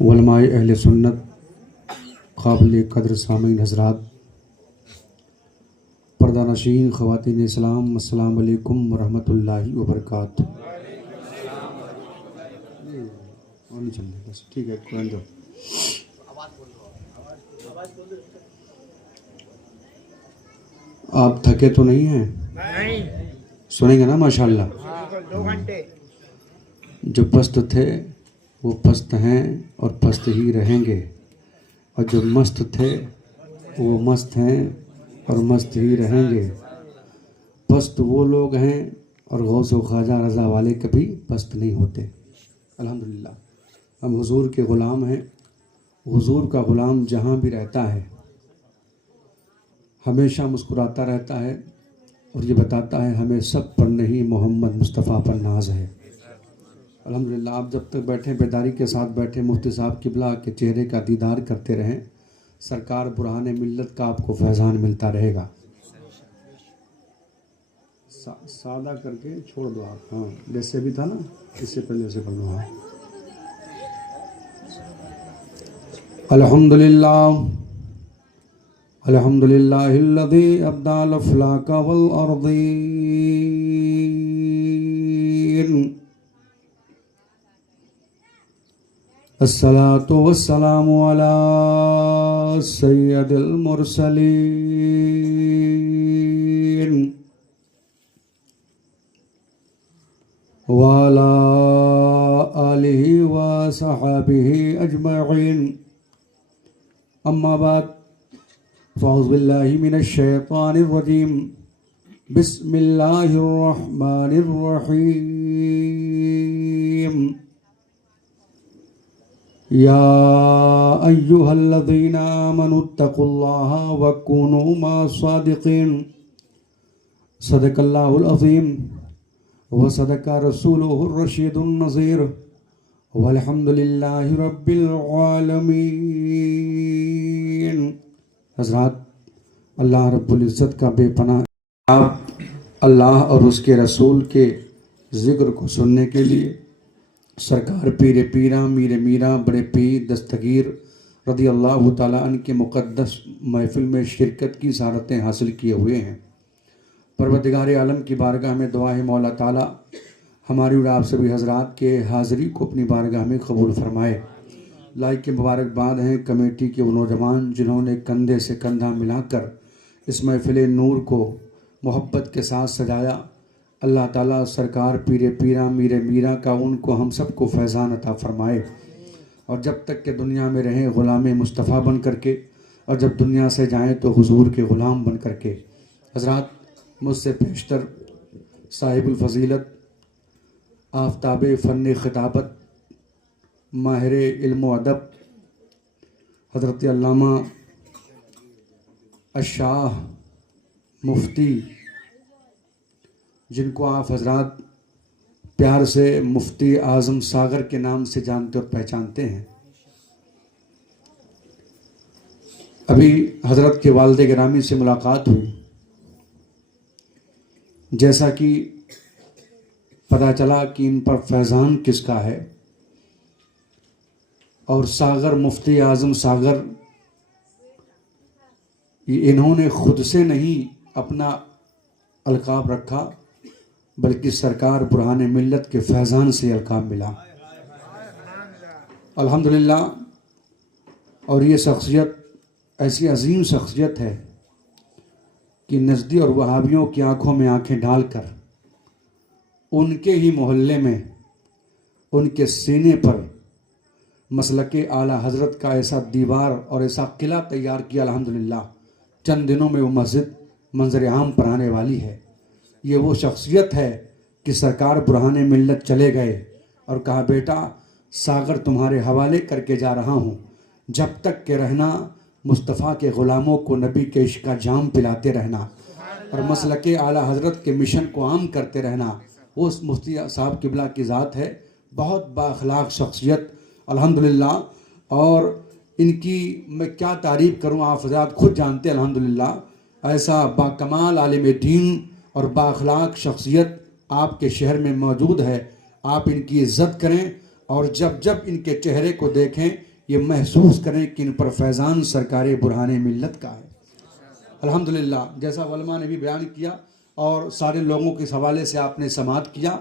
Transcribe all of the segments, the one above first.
علماء اہل سنت، قابل قدر سامعین حضرات، پردہ نشین خواتین اسلام، السلام علیکم ورحمۃ اللہ وبرکاتہ۔ ٹھیک ہے، قرآن جو آپ تھکے تو نہیں ہیں؟ سنیں گے نا ماشاءاللہ۔ جو پست تھے وہ پست ہیں اور پست ہی رہیں گے، اور جو مست تھے وہ مست ہیں اور مست ہی رہیں گے۔ پست وہ لوگ ہیں اور غوث و خواجہ رضا والے کبھی پست نہیں ہوتے۔ الحمدللہ ہم حضور کے غلام ہیں۔ حضور کا غلام جہاں بھی رہتا ہے ہمیشہ مسکراتا رہتا ہے اور یہ بتاتا ہے ہمیں سب پر نہیں محمد مصطفیٰ پر ناز ہے۔ الحمدللہ آپ جب تک بیٹھے بیداری کے ساتھ بیٹھے، مفتی صاحب قبلہ کے چہرے کا دیدار کرتے رہیں، سرکار برہان ملت کا آپ کو فیضان ملتا رہے گا۔ سادہ کر کے چھوڑ دو آپ، ہاں جیسے بھی تھا نا، اس سے پہلے سے پڑھ دو۔ ہاں الحمدللہ الحمدللہ الذی ابدع الافلاک والارضین، الصلاة والسلام علی سید المرسلین وعلی آلہ وصحبہ اجمعین، اما بعد فاعوذ باللہ من الشیطان الرجیم، بسم اللہ الرحمن الرحیم، یا ایہا الذین آمنوا اتقوا اللہ وکونوا مع الصادقین، صدق اللہ العظیم وصدق رسولہ الرشید النذیر، والحمد للہ رب العالمین۔ حضرات، اللہ رب العزت کا بے پناہ آپ اللہ اور اس کے رسول کے ذکر کو سننے کے لیے سرکار پیر پیرا میر میرا بڑے پیر دستگیر رضی اللہ تعالیٰ عنہ کے مقدس محفل میں شرکت کی سعادتیں حاصل کیے ہوئے ہیں۔ پروردگار عالم کی بارگاہ میں دعا ہے مولا تعالیٰ ہماری اور آپ سبھی حضرات کے حاضری کو اپنی بارگاہ میں قبول فرمائے۔ لائق کے مبارکباد ہیں کمیٹی کے وہ نوجوان جنہوں نے کندھے سے کندھا ملا کر اس محفل نور کو محبت کے ساتھ سجایا۔ اللہ تعالیٰ سرکار پیر پیرا میر میرا کا ان کو ہم سب کو فیضان عطا فرمائے، اور جب تک کہ دنیا میں رہیں غلام مصطفیٰ بن کر کے، اور جب دنیا سے جائیں تو حضور کے غلام بن کر کے۔ حضرات، مجھ سے پیشتر صاحب الفضیلت، آفتاب فن خطابت، ماہر علم و ادب، حضرت علامہ الشاہ مفتی، جن کو آپ حضرات پیار سے مفتی اعظم ساغر کے نام سے جانتے اور پہچانتے ہیں، ابھی حضرت کے والد گرامی سے ملاقات ہوئی۔ جیسا کہ پتہ چلا کہ ان پر فیضان کس کا ہے، اور ساغر مفتی اعظم ساغر انہوں نے خود سے نہیں اپنا القاب رکھا، بلکہ سرکار برہان ملت کے فیضان سے القاب ملا۔ الحمدللہ، اور یہ شخصیت ایسی عظیم شخصیت ہے کہ نجدی اور وہابیوں کی آنکھوں میں آنکھیں ڈال کر ان کے ہی محلے میں ان کے سینے پر مسلک اعلیٰ حضرت کا ایسا دیوار اور ایسا قلعہ تیار کیا۔ الحمدللہ چند دنوں میں وہ مسجد منظر عام پر آنے والی ہے۔ یہ وہ شخصیت ہے کہ سرکار برہان ملت چلے گئے اور کہا بیٹا ساغر تمہارے حوالے کر کے جا رہا ہوں، جب تک کہ رہنا مصطفیٰ کے غلاموں کو نبی کے عشق کا جام پلاتے رہنا اور مسلک اعلیٰ حضرت کے مشن کو عام کرتے رہنا۔ وہ اس مفتی صاحب قبلہ کی ذات ہے، بہت با اخلاق شخصیت الحمدللہ، اور ان کی میں کیا تعریف کروں، آپ حضرات خود جانتے ہیں۔ الحمدللہ ایسا با کمال عالم دین اور با اخلاق شخصیت آپ کے شہر میں موجود ہے۔ آپ ان کی عزت کریں اور جب جب ان کے چہرے کو دیکھیں یہ محسوس کریں کہ ان پر فیضان سرکار برہان ملت کا ہے۔ الحمدللہ جیسا علماء نے بھی بیان کیا اور سارے لوگوں کے حوالے سے آپ نے سماعت کیا،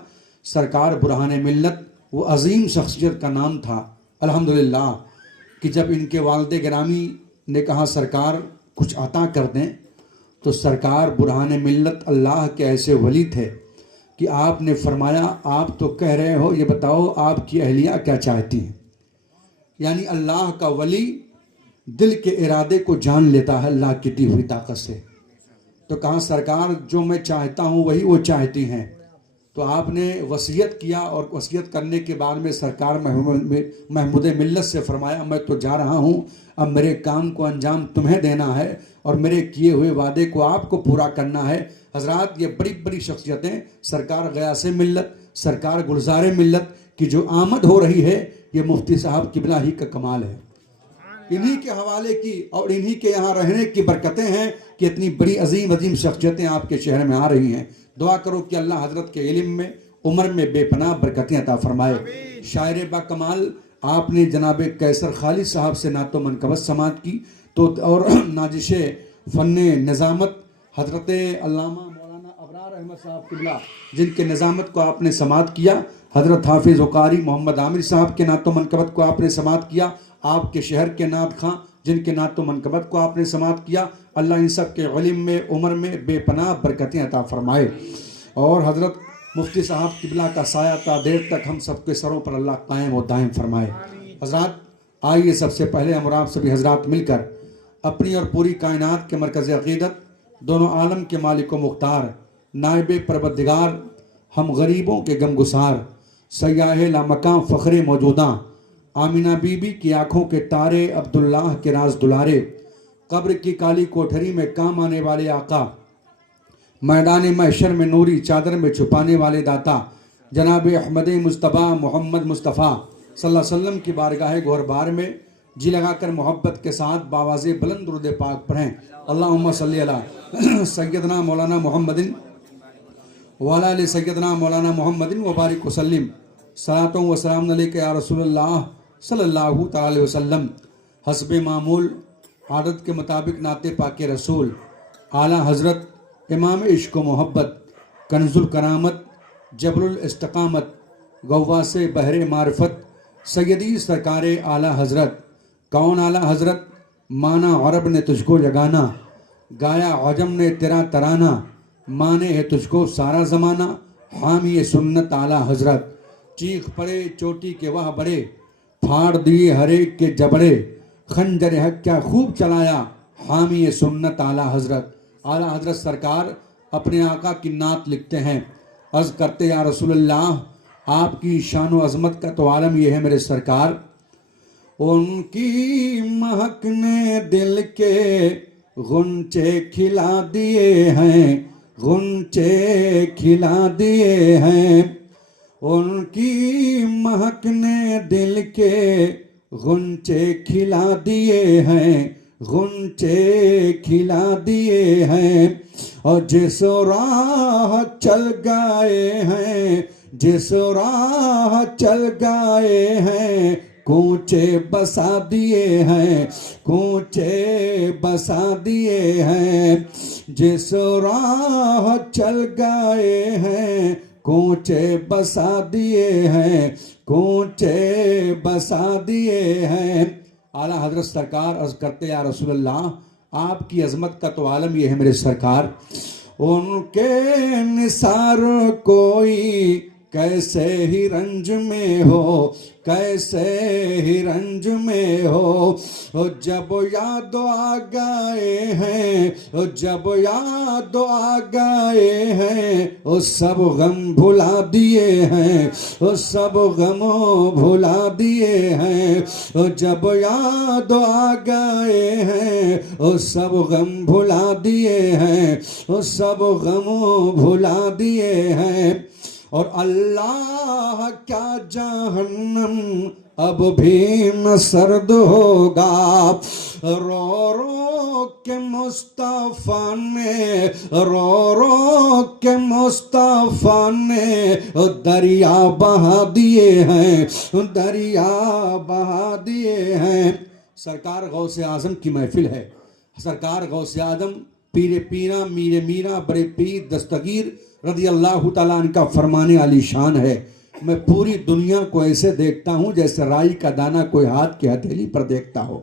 سرکار برہان ملت وہ عظیم شخصیت کا نام تھا الحمدللہ، کہ جب ان کے والد گرامی نے کہا سرکار کچھ عطا کر دیں، تو سرکار برہان ملت اللہ کے ایسے ولی تھے کہ آپ نے فرمایا آپ تو کہہ رہے ہو، یہ بتاؤ آپ کی اہلیہ کیا چاہتی ہیں؟ یعنی اللہ کا ولی دل کے ارادے کو جان لیتا ہے اللہ کی دی ہوئی طاقت سے۔ تو کہا سرکار جو میں چاہتا ہوں وہی وہ چاہتی ہیں۔ تو آپ نے وصیت کیا اور وصیت کرنے کے بعد میں سرکار محمود ملت سے فرمایا میں تو جا رہا ہوں، اب میرے کام کو انجام تمہیں دینا ہے اور میرے کیے ہوئے وعدے کو آپ کو پورا کرنا ہے۔ حضرات یہ بڑی بڑی شخصیتیں، سرکار غیاث ملت، سرکار گلزار ملت کی جو آمد ہو رہی ہے یہ مفتی صاحب قبلہ ہی کا کمال ہے، انہی کے حوالے کی اور انہی کے یہاں رہنے کی برکتیں ہیں کہ اتنی بڑی عظیم عظیم شخصیتیں آپ کے شہر میں آ رہی ہیں۔ دعا کرو کہ اللہ حضرت کے علم میں عمر میں بے پناہ برکتیں عطا فرمائے۔ شاعر با کمال آپ نے جناب قیصر خالد صاحب سے نعت و منقبت سماعت کی تو اور نازش فن نظامت حضرت علامہ مولانا ابرار احمد صاحب قبلہ جن کے نظامت کو آپ نے سماعت کیا، حضرت حافظ وقاری محمد عامر صاحب کے نعت و منقبت کو آپ نے سماعت کیا، آپ کے شہر کے نعت خواں جن کے نعت و منقبت کو آپ نے سماعت کیا، اللہ ان سب کے علم میں عمر میں بے پناہ برکتیں عطا فرمائے، اور حضرت مفتی صاحب قبلہ کا سایہ تا دیر تک ہم سب کے سروں پر اللہ قائم و دائم فرمائے۔ حضرات آئیے سب سے پہلے ہم اور آپ سبھی حضرات مل کر اپنی اور پوری کائنات کے مرکز عقیدت، دونوں عالم کے مالک و مختار، نائب پروردگار، ہم غریبوں کے غم گسار، سیاح لامکاں فخر موجوداں، آمینہ بی بی کی آنکھوں کے تارے، عبداللہ کے راز دلارے، قبر کی کالی کوٹھری میں کام آنے والے آقا، میدان محشر میں نوری چادر میں چھپانے والے داتا، جناب احمد مصطفیٰ محمد مصطفیٰ صلی اللہ علیہ وسلم کی بارگاہ گہربار میں جی لگا کر محبت کے ساتھ باواز بلند درود پاک پڑھیں۔ اللہم صلی علی سیدنا مولانا محمد وعلی آل سیدنا مولانا محمد وبارک وسلم، صلاۃ و سلام علیک یا رسول اللہ صلی اللہ تعالی وسلم۔ حسب معمول عادت کے مطابق نعت پاک رسول، اعلیٰ حضرت امام عشق و محبت، کنز الکرامت، جبل الاستقامت، غواص بحر معرفت، سیدی سرکار اعلیٰ حضرت، کون اعلیٰ حضرت، مانا عرب نے تجھ کو جگانا، گایا عجم نے تیرا ترانہ، مانے ہے تجھ کو سارا زمانہ، حامی سنت اعلیٰ حضرت، چیخ پڑے چوٹی کے وہ بڑے، پھاڑ دیے ہر ایک کے جبڑے، خنجر حق کیا خوب چلایا، حامی سنت اعلیٰ حضرت۔ اعلیٰ حضرت سرکار اپنے آقا کی نعت لکھتے ہیں، عرض کرتے یا رسول اللہ آپ کی شان و عظمت کا تو عالم یہ ہے میرے سرکار، ان کی مہک نے دل کے غنچے کھلا دیے ہیں، غنچے کھلا دیے ہیں، ان کی مہک نے دل کے غنچے کھلا دیے ہیں، غنچے کھلا دیے ہیں، اور جس راہ چل گئے ہیں، جس راہ چل گئے ہیں، کوچے بسا دیے ہیں، کوچے بسا دیے ہیں، جس راہ چل گئے ہیں، کوچے بسا دیے ہیں، کوچے بسا دیے ہیں۔ اعلیٰ حضرت سرکار عرض کرتے یا رسول اللہ آپ کی عظمت کا تو عالم یہ ہے میرے سرکار، ان کے نثار کوئی کیسے ہی رنج میں ہو، کیسے ہی رنج میں ہو، جب یاد آ گئے ہیں، جب یاد آ گئے ہیں، وہ سب غم بھلا دیے ہیں، وہ سب غم بھلا دیے ہیں، جب یاد آ گئے ہیں، وہ سب غم بھلا دیے ہیں، وہ سب غم بھلا دیے ہیں، اور اللہ کیا جہنم اب بھی نہ سرد ہوگا رو رو کے مصطفیٰ نے رو رو کے مصطفیٰ نے دریا بہا دیے ہیں دریا بہا دیے ہیں سرکار غوث اعظم کی محفل ہے سرکار غوث اعظم پیر پیرا میر میرا بڑے پیر دستگیر رضی اللہ تعالیٰ عنہ کا فرمانے علی شان ہے میں پوری دنیا کو ایسے دیکھتا ہوں جیسے رائی کا دانہ کوئی ہاتھ کی ہتھیلی پر دیکھتا ہو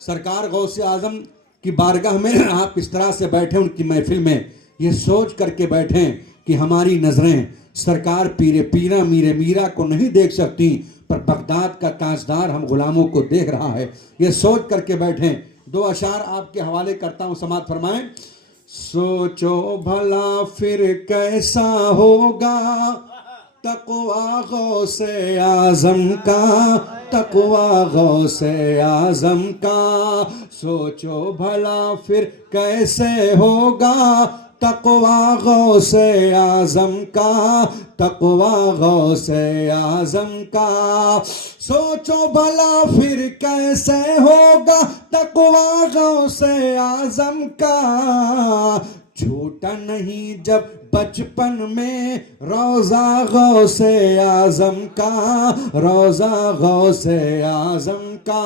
سرکار غوث اعظم کی بارگاہ میں آپ اس طرح سے بیٹھیں ان کی محفل میں یہ سوچ کر کے بیٹھیں کہ ہماری نظریں سرکار پیر پیرا میر میرا کو نہیں دیکھ سکتی پر بغداد کا تاجدار ہم غلاموں کو دیکھ رہا ہے یہ سوچ کر کے بیٹھیں دو اشعار آپ کے حوالے کرتا ہوں سماعت فرمائیں سوچو بھلا پھر کیسا ہوگا تقویٰ غوث اعظم کا تقویٰ غوث اعظم کا سوچو بھلا پھر کیسے ہوگا تقویٰ غوث اعظم کا تقویٰ غوث اعظم کا سوچو بھلا پھر کیسے ہوگا تقویٰ غوث اعظم کا چھوٹا نہیں جب بچپن میں روضہ غوث اعظم کا روضہ غوث اعظم کا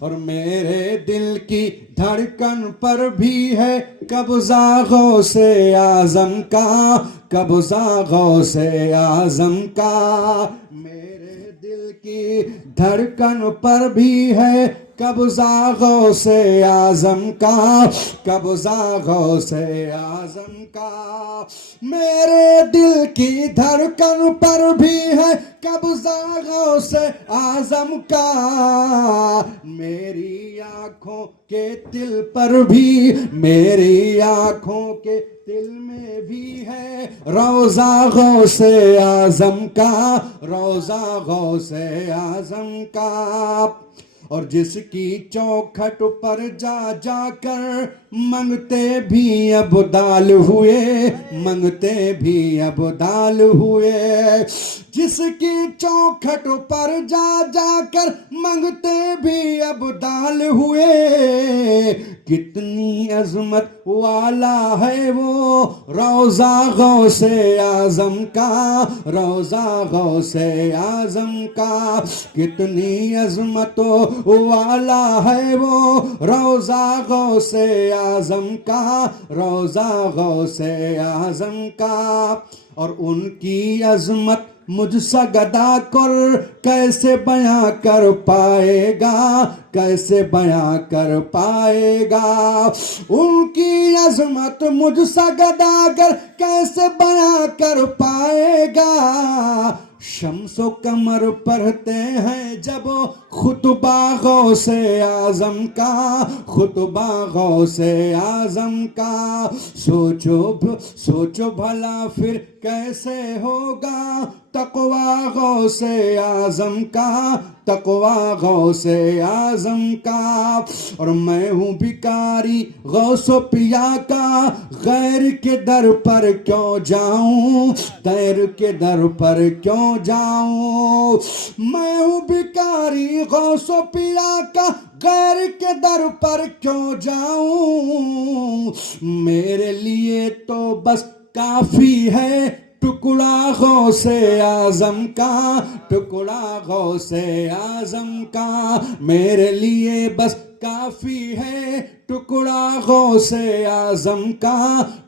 اور میرے دل کی دھڑکن پر بھی ہے قبضہ غوث اعظم کا قبضہ غوث اعظم کا میرے دل کی دھڑکن پر بھی ہے قبضہ غوث اعظم کا قبضہ غوث اعظم کا میرے دل کی دھڑکن پر بھی ہے قبضہ غوث اعظم کا میری آنکھوں کے دل پر بھی میری آنکھوں کے دل میں بھی ہے روضہ غوث اعظم کا روضہ غوث اعظم کا اور جس کی چوکھٹ پر جا جا کر منگتے بھی ابدال ہوئے منگتے بھی ابدال ہوئے جس کی چوکھٹ پر جا جا کر منگتے بھی ابدال ہوئے کتنی عظمت والا ہے وہ روضہ غوث اعظم کا روضہ غوث اعظم کا کتنی عظمت والا ہے وہ روضہ غوث اعظم کا روضہ غوث اعظم کا اور ان کی عظمت مجھ سا گدا کر کیسے بیاں کر پائے گا کیسے بیاں کر پائے گا ان کی عظمت مجھ سا گدا کر کیسے بیاں کر پائے گا شمس و قمر پڑھتے ہیں جب خطبہ غوث اعظم کا خطبہ غوث اعظم کا سوچو بھلا پھر کیسے ہوگا تقویٰ غوث اعظم کا تقویٰ غوث اعظم کا اور میں ہوں بھکاری غوث و پیا کا غیر کے در پر کیوں جاؤں غیر کے در پر کیوں جاؤں میں ہوں بھکاری غوث و پیا کا غیر کے در پر کیوں جاؤں میرے لیے تو بس کافی ہے ٹکڑا غوث اعظم کا ٹکڑا غوث اعظم کا میرے لیے بس کافی ہے ٹکڑا غوث اعظم کا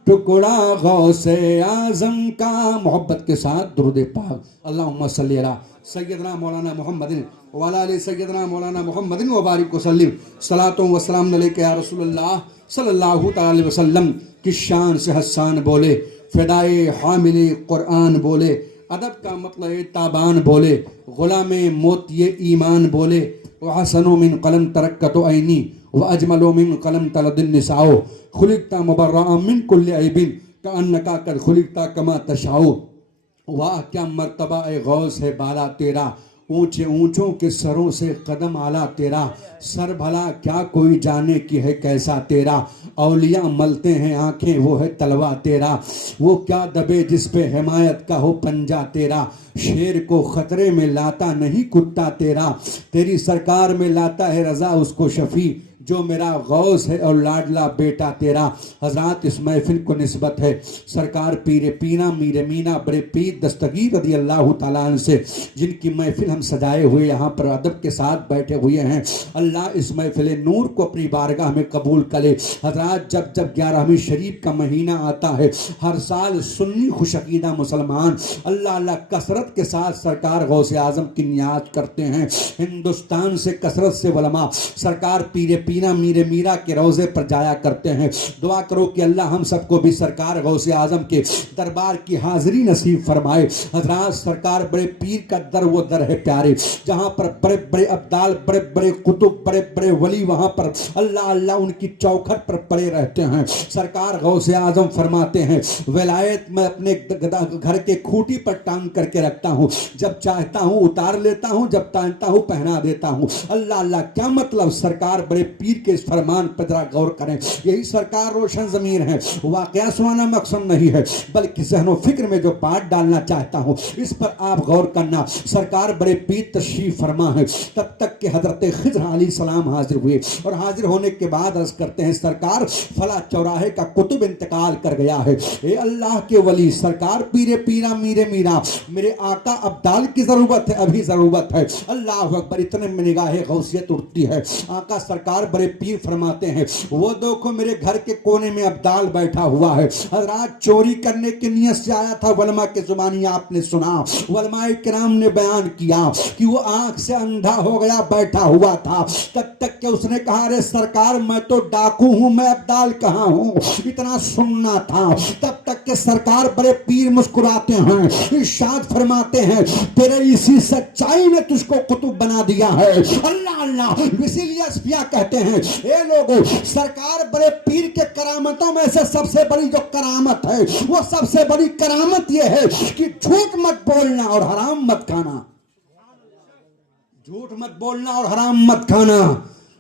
ٹکڑا غوث اعظم کا محبت کے ساتھ درود پاک اللہم صلی علی سیدنا مولانا محمد وعلی آل سیدنا مولانا محمد وبارک وسلم صلاۃ و سلام علیک یا رسول اللہ صلی اللہ تعالی وسلم کی شان سے حسان بولے فدائے حامل قرآن بولے ادب کا مطلب تابان بولے غلام موتی ایمان بولے وحسن من قلم ترکت عینی واجمل من قلم تلد النساء خلقت مبرئا من کل عیب کانک قد خلقت کما تشاء واہ کیا مرتبہ اے غوث ہے بالا تیرا اونچے اونچوں کے سروں سے قدم آلا تیرا، سر بھلا کیا کوئی جانے کی ہے کیسا تیرا، اولیاء ملتے ہیں آنکھیں وہ ہے تلوا تیرا، وہ کیا دبے جس پہ حمایت کا ہو پنجا تیرا، شیر کو خطرے میں لاتا نہیں کتا تیرا، تیری سرکار میں لاتا ہے رضا اس کو شفیع، جو میرا غوث ہے اور لاڈلا بیٹا تیرا۔ حضرات اس محفل کو نسبت ہے سرکار پیر پینا میر مینا بڑے پیر دستگیر رضی اللہ تعالیٰ عنہ سے، جن کی محفل ہم سجائے ہوئے یہاں پر ادب کے ساتھ بیٹھے ہوئے ہیں۔ اللہ اس محفل نور کو اپنی بارگاہ میں قبول کرے۔ حضرات جب 11ویں شریف کا مہینہ آتا ہے، ہر سال سنی خوش عقیدہ مسلمان اللہ کثرت کے ساتھ سرکار غوث اعظم کی نیاز کرتے ہیں۔ ہندوستان سے کثرت سے علماء سرکار پیر پینا میر میرا کے روضے پر جایا کرتے ہیں۔ دعا کرو کہ اللہ ہم سب کو بھی سرکار غوث اعظم کے دربار کی حاضری نصیب فرمائے۔ حضرات سرکار بڑے پیر کا در وہ در ہے پیارے، جہاں پر بڑے بڑے ابدال، بڑے بڑے قطب، بڑے بڑے ولی وہاں پر اللہ ان کی چوکھٹ پر پڑے رہتے ہیں۔ سرکار غوث اعظم فرماتے ہیں ولایت میں اپنے گھر کے کھوٹی پر ٹانگ کر کے رکھتا ہوں، جب چاہتا ہوں اتار لیتا ہوں، جب چاہتا ہوں پہنا دیتا ہوں۔ اللہ کیا مطلب؟ سرکار بڑے پیر کے اس فرمان پر ذرا غور کریں۔ یہی سرکار روشن ضمیر ہے، واقعہ سنانا مقصد نہیں ہے بلکہ ذہن و فکر میں جو بات ڈالنا چاہتا ہوں اس پر آپ غور کرنا۔ سرکار بڑے پیر تشریف فرما ہے تب تک کہ حضرت خضر علیہ السلام حاضر ہوئے، اور حاضر ہونے کے بعد عرض کرتے ہیں سرکار فلاں چوراہے کا قطب انتقال کر گیا ہے، اے اللہ کے ولی سرکار پیر پیرا میرے میرا، میرے آقا ابدال کی ضرورت ہے، ابھی ضرورت ہے۔ اللہ اکبر، اتنے میں نگاہ غوثیت اٹھتی ہے۔ آقا سرکار بڑے پیر فرماتے ہیں وہ دیکھو میرے گھر کے کونے میں ابدال بیٹھا ہوا ہے۔ حضرات چوری کرنے کی نیت سے آیا تھا، علماء کے زبانی آپ نے سنا، علماء کرام نے بیان کیا کہ وہ آنکھ سے اندھا ہو گیا بیٹھا ہوا تھا، تب تک کہ اس نے کہا ارے سرکار میں تو ڈاکو ہوں، میں ابدال کہاں ہوں، اتنا سننا تھا۔ تب تک کہ سرکار بڑے پیر مسکراتے ہیں، ارشاد فرماتے ہیں تیرے اسی سچائی نے تجھ کو قطب بنا دیا ہے۔ اللہ اسی لیے اسفیاء کہتے ہیں اے لوگوں سرکار بڑے پیر کے کرامتوں میں سے سب سے بڑی جو کرامت ہے وہ سب سے بڑی کرامت یہ ہے کہ جھوٹ مت بولنا اور حرام مت کھانا، جھوٹ مت بولنا اور حرام مت کھانا،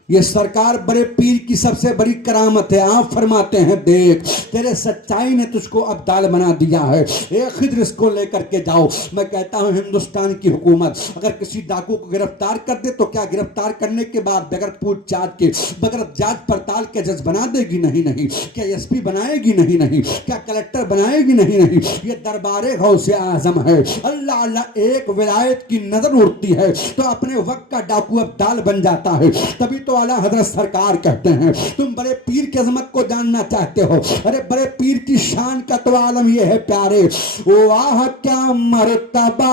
یہ سرکار بڑے پیر کی سب سے بڑی کرامت ہے۔ آپ فرماتے ہیں دیکھ تیرے سچائی نے تجھ کو ابدال بنا دیا ہے، اے خضر اس کو لے کر کے جاؤ۔ میں کہتا ہوں ہندوستان کی حکومت اگر کسی ڈاکو کو گرفتار کر دے تو کیا گرفتار کرنے کے بعد بغیر پوچھ جانچ کے، بغیر جانچ پڑتال کے جج بنا دے گی؟ نہیں۔ کیا ایس پی بنائے گی؟ نہیں۔ کیا کلکٹر بنائے گی؟ نہیں۔ یہ دربار غوث اعظم ہے۔ اللہ ایک ولایت کی نظر اڑتی ہے تو اپنے وقت کا ڈاکو ابدال بن جاتا ہے۔ تبھی تو اعلیٰ حضرت سرکار کہتے ہیں تم بڑے پیر کی عظمت کو جاننا چاہتے ہو، ارے بڑے پیر کی شان کا تو عالم یہ ہے پیارے، واہ کیا مرتبہ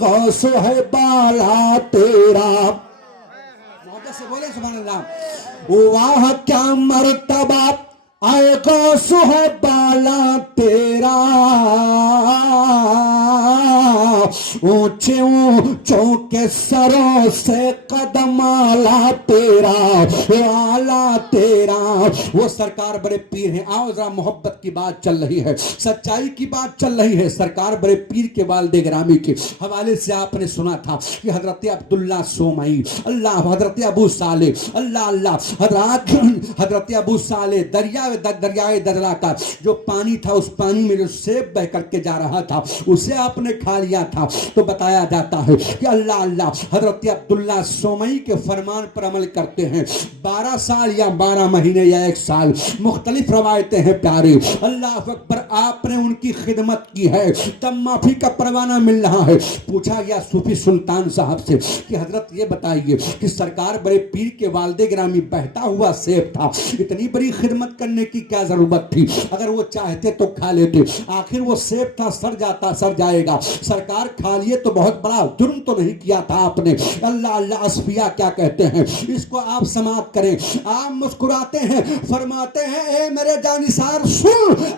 غوث ہے بالا تیرا، محبت سے بولے سبحان اللہ، واہ کیا مرتبہ اے غوث ہے بالا تیرا، اونچے اونچوں کے سروں سے قدم آلہ تیرا، آلہ تیرا۔ وہ سرکار بڑے پیر ہیں۔ آؤ ذرا محبت کی بات چل رہی ہے، سچائی کی بات چل رہی ہے۔ سرکار بڑے پیر کے والد گرامی کے حوالے سے آپ نے سنا تھا کہ حضرت عبداللہ سومئی، اللہ حضرت ابو صالح، اللہ حضرت ابو صالح دریائے دجلہ کا جو پانی تھا اس پانی میں جو سیب بہ کر کے جا رہا تھا اسے آپ نے کھا لیا تھا۔ تو بتایا جاتا ہے کہ اللہ حضرت عبداللہ سومئی کے فرمان پر عمل کرتے ہیں 12 سال یا 12 مہینے یا 1 سال، مختلف روایتیں ہیں پیارے۔ اللہ اکبر، آپ نے ان کی خدمت کی ہے، تب معافی کا پروانہ مل رہا ہے۔ پوچھا گیا صوفی سلطان صاحب سے کہ حضرت یہ بتائیے کہ سرکار بڑے پیر کے والد گرامی بہتا ہوا سیب تھا، اتنی بڑی خدمت کرنے کی کیا ضرورت تھی؟ اگر وہ چاہتے تو کھا لیتے، آخر وہ سیب تھا، سڑ جائے گا، سرکار کھا لیے تو بہت بڑا جرم تو نہیں کیا تھا آپ نے۔ اللہ اسفیاء کیا کہتے ہیں اس کو آپ سماعت کریں۔ آپ مسکراتے ہیں، فرماتے ہیں اے میرے جانثار سن،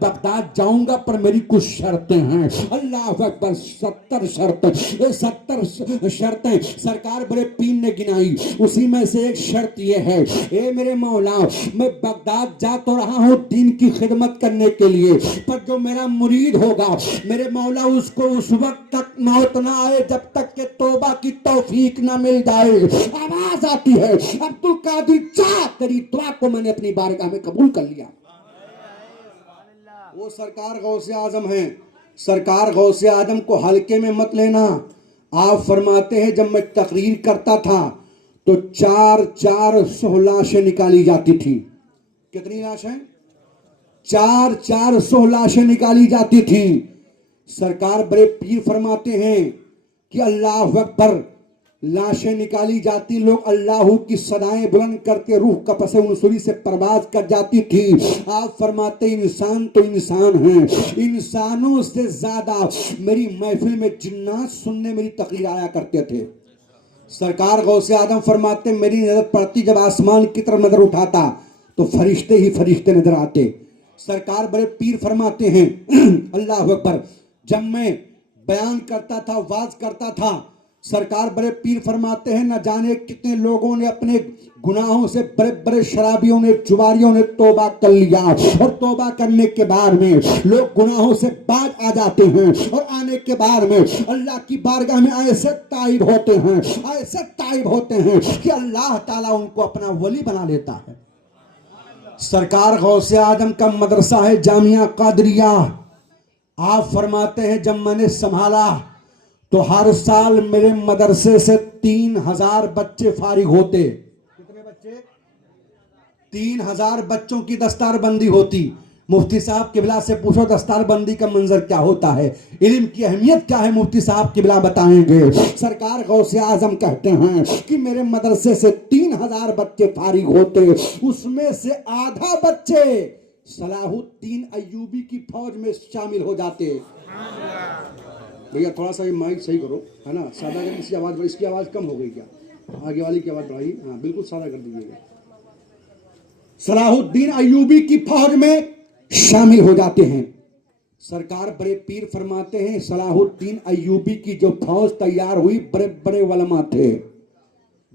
بغداد جاؤں گا پر میری کچھ شرطیں ہیں. اللہ اکبر. 70 شرطیں. یہ 70 شرطیں سرکار بڑے پیر نے گنائی. اسی میں سے ایک شرط یہ ہے, اے میرے مولا میں بغداد جا تو رہا ہوں دین کی خدمت کرنے کے لیے, پر جو میرا مرید ہوگا میرے مولا اس کو اس وقت تک موت نہ آئے جب تک کہ توبہ کی توفیق نہ مل جائے. آواز آتی ہے عبد القادر جا, تیری دعا کو میں نے اپنی بارگاہ میں قبول کر لیا. وہ سرکار غوث اعظم ہیں. سرکار غوث اعظم کو ہلکے میں مت لینا. آپ فرماتے ہیں جب میں تقریر کرتا تھا تو 400 لاشیں نکالی جاتی تھی. کتنی لاشیں؟ 400 لاشیں نکالی جاتی تھی. سرکار بڑے پیر فرماتے ہیں کہ اللہ اکبر, لاشیں نکالی جاتی, لوگ اللہ کی صدائیں بلند کرتے روح قفس عنصری سے پرواز کر جاتی تھی. آپ فرماتے انسان تو انسان ہیں, انسانوں سے زیادہ میری محفل میں جنات سننے میری تقریر آیا کرتے تھے. سرکار غوث اعظم فرماتے میری نظر پڑتی جب آسمان کی طرف نظر اٹھاتا تو فرشتے ہی فرشتے نظر آتے. سرکار بڑے پیر فرماتے ہیں اللہ اکبر, جب میں بیان کرتا تھا, واز کرتا تھا, سرکار بڑے پیر فرماتے ہیں نہ جانے کتنے لوگوں نے اپنے گناہوں سے, بڑے بڑے شرابیوں نے, جواریوں نے توبہ کر لیا, اور توبہ کرنے کے بعد میں لوگ گناہوں سے باز آ جاتے ہیں, اور آنے کے بعد میں اللہ کی بارگاہ میں ایسے تائب ہوتے ہیں, ایسے تائب ہوتے ہیں کہ اللہ تعالیٰ ان کو اپنا ولی بنا لیتا ہے. سرکار غوث اعظم کا مدرسہ ہے جامعہ قادریہ. آپ فرماتے ہیں جب میں نے سنبھالا تو ہر سال میرے مدرسے سے 3000 بچے فارغ ہوتے. کتنے بچے؟ 3000 بچوں کی دستار بندی ہوتی. مفتی صاحب قبلہ سے پوچھو دستار بندی کا منظر کیا ہوتا ہے, علم کی اہمیت کیا ہے, مفتی صاحب قبلہ بتائیں گے. سرکار غوث اعظم کہتے ہیں کہ میرے مدرسے سے 3000 بچے فارغ ہوتے, اس میں سے آدھا بچے صلاح الدین ایوبی کی فوج میں شامل ہو جاتے. بھیا تھوڑا سا یہ مائک صحیح کرو, ہے نا, سادہ کر, اس کی آواز, اس کی آواز کم ہو گئی کیا, آگے والی کی آواز بڑھائی, ہاں بالکل سادہ کر دیجیے گا. صلاح الدین ایوبی کی فوج میں شامل ہو جاتے ہیں. سرکار بڑے پیر فرماتے ہیں صلاح الدین ایوبی کی جو فوج تیار ہوئی, بڑے بڑے علماء تھے,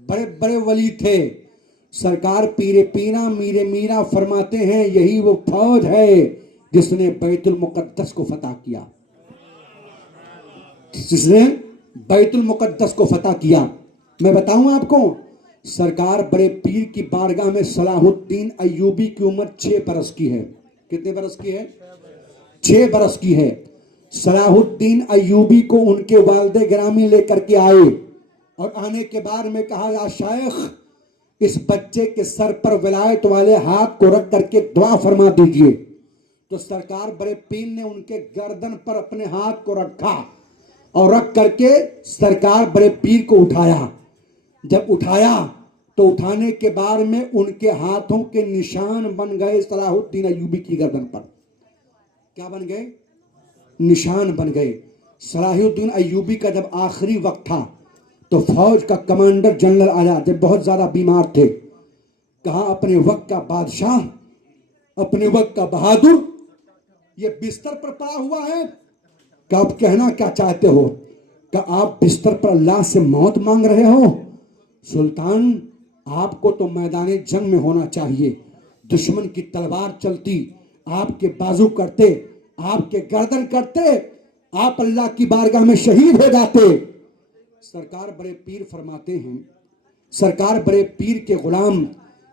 بڑے بڑے ولی تھے. سرکار پیر پیرا میرے میرا فرماتے ہیں یہی وہ فوج ہے جس نے بیت المقدس کو فتح کیا, جس نے بیت المقدس کو فتح کیا. میں بتاؤں آپ کو, سرکار بڑے پیر کی بارگاہ میں صلاح الدین ایوبی کی عمر 6 برس کی ہے. کتنے برس کی ہے؟ 6 برس کی ہے. صلاح الدین ایوبی کو ان کے والد گرامی لے کر کے آئے, اور آنے کے بعد میں کہا یا شیخ اس بچے کے سر پر ولایت والے ہاتھ کو رکھ کر کے دعا فرما دیجئے. تو سرکار بڑے پیر نے ان کے گردن پر اپنے ہاتھ کو رکھا, اور رکھ کر کے سرکار بڑے پیر کو اٹھایا. جب اٹھایا تو اٹھانے کے بعد میں ان کے ہاتھوں کے نشان بن گئے صلاح الدین ایوبی کی گردن پر. کیا بن گئے؟ نشان بن گئے. صلاح الدین ایوبی کا جب آخری وقت تھا تو فوج کا کمانڈر جنرل آیا, جب بہت زیادہ بیمار تھے. کہا اپنے وقت کا بادشاہ, اپنے وقت کا بہادر یہ بستر پر پڑا ہوا ہے, کہ آپ کہنا کیا چاہتے ہو؟ کہ آپ بستر پر اللہ سے موت مانگ رہے ہو؟ سلطان آپ کو تو میدان جنگ میں ہونا چاہیے. دشمن کی تلوار چلتی, آپ کے بازو کرتے, آپ کے گردن کرتے, آپ اللہ کی بارگاہ میں شہید ہو جاتے. سرکار بڑے پیر فرماتے ہیں, سرکار بڑے پیر کے غلام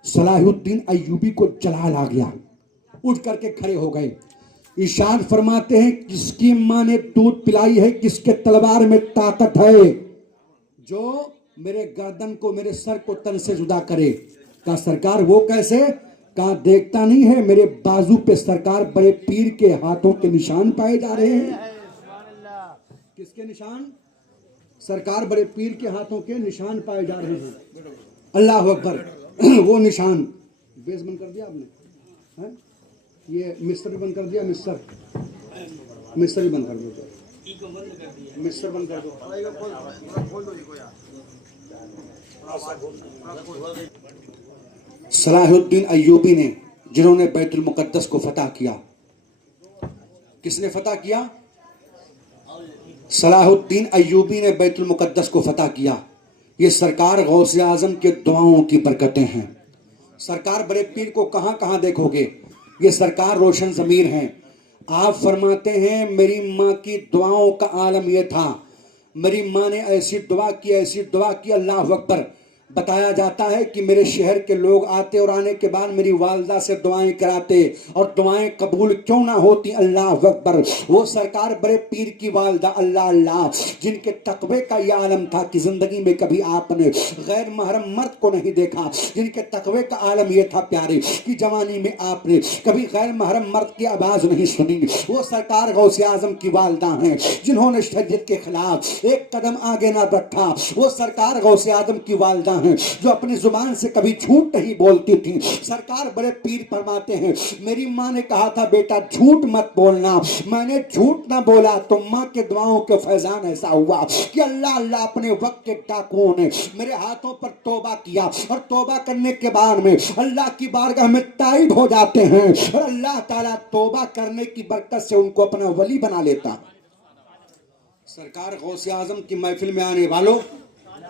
صلاح الدین ایوبی کو جلال آ گیا, اٹھ کر کے کھڑے ہو گئے. ارشاد فرماتے ہیں کس کی ماں نے دودھ پلائی ہے, کس کے تلوار میں طاقت ہے, جو میرے گردن کو, میرے سر کو تن سے جدا کرے. کہا سرکار وہ کیسے؟ کہا دیکھتا نہیں ہے میرے بازو پہ سرکار بڑے پیر کے ہاتھوں کے نشان پائے جا رہے ہیں. کس کے نشان؟ سرکار بڑے پیر کے ہاتھوں کے نشان پائے جا رہے ہیں. اللہ اکبر. وہ نشان بیس بند کر دیا آپ نے, یہ مصر بھی بند کر دیا, مصر بھی بند کر دو, مصر بند کر دو. صلاح الدین ایوبی نے, جنہوں نے بیت المقدس کو فتح کیا, کس نے فتح کیا؟ صلاح الدین ایوبی نے بیت المقدس کو فتح کیا. یہ سرکار غوث اعظم کے دعاؤں کی برکتیں ہیں. سرکار بڑے پیر کو کہاں کہاں دیکھو گے، یہ سرکار روشن ضمیر ہیں. آپ فرماتے ہیں میری ماں کی دعاؤں کا عالم یہ تھا، میری ماں نے ایسی دعا کی اللہ اکبر. بتایا جاتا ہے کہ میرے شہر کے لوگ آتے اور آنے کے بعد میری والدہ سے دعائیں کراتے اور دعائیں قبول کیوں نہ ہوتی. اللہ اکبر. وہ سرکار بڑے پیر کی والدہ اللہ جن کے تقوی کا یہ عالم تھا کہ زندگی میں کبھی آپ نے غیر محرم مرد کو نہیں دیکھا. جن کے تقوی کا عالم یہ تھا پیارے کہ جوانی میں آپ نے کبھی غیر محرم مرد کی آواز نہیں سنی. وہ سرکار غوث اعظم کی والدہ ہیں جنہوں نے شریعت کے خلاف ایک قدم آگے نہ بڑھا. وہ سرکار غوث اعظم کی والدہ ہیں جو اپنی زبان سے کبھی جھوٹ نہیں بولتی تھی. سرکار بڑے پیر فرماتے ہیں میری ماں نے کہا تھا بیٹا جھوٹ مت بولنا. میں نے جھوٹ نہ بولا تو ماں کے دعاؤں کے فیضان ایسا ہوا کہ اللہ اپنے وقت کے ڈاکوؤں نے میرے ہاتھوں پر توبہ کیا اور توبہ کرنے کے بعد میں اللہ کی بارگاہ میں تائب ہو جاتے ہیں اور اللہ تعالیٰ توبہ کرنے کی برکت سے ان کو اپنا ولی بنا لیتا. سرکار غوث اعظم کی محفل میں آنے والوں،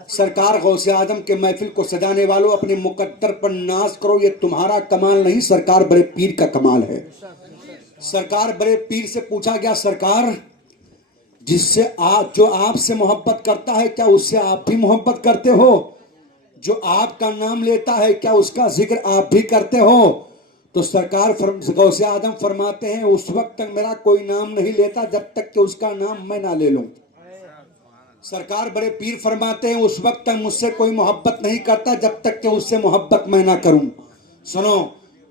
سرکار غوث اعظم کے محفل کو سجانے والوں، اپنے مقدر پر ناز کرو. یہ تمہارا کمال نہیں، سرکار بڑے پیر کا کمال ہے. سرکار بڑے پیر سے پوچھا گیا سرکار جو آپ سے محبت کرتا ہے کیا اس سے آپ بھی محبت کرتے ہو؟ جو آپ کا نام لیتا ہے کیا اس کا ذکر آپ بھی کرتے ہو؟ تو سرکار غوث اعظم فرماتے ہیں اس وقت تک میرا کوئی نام نہیں لیتا جب تک کہ اس کا نام میں نہ لے لوں. سرکار بڑے پیر فرماتے ہیں اس وقت تک مجھ سے کوئی محبت نہیں کرتا جب تک کہ اس سے محبت میں نہ کروں. سنو،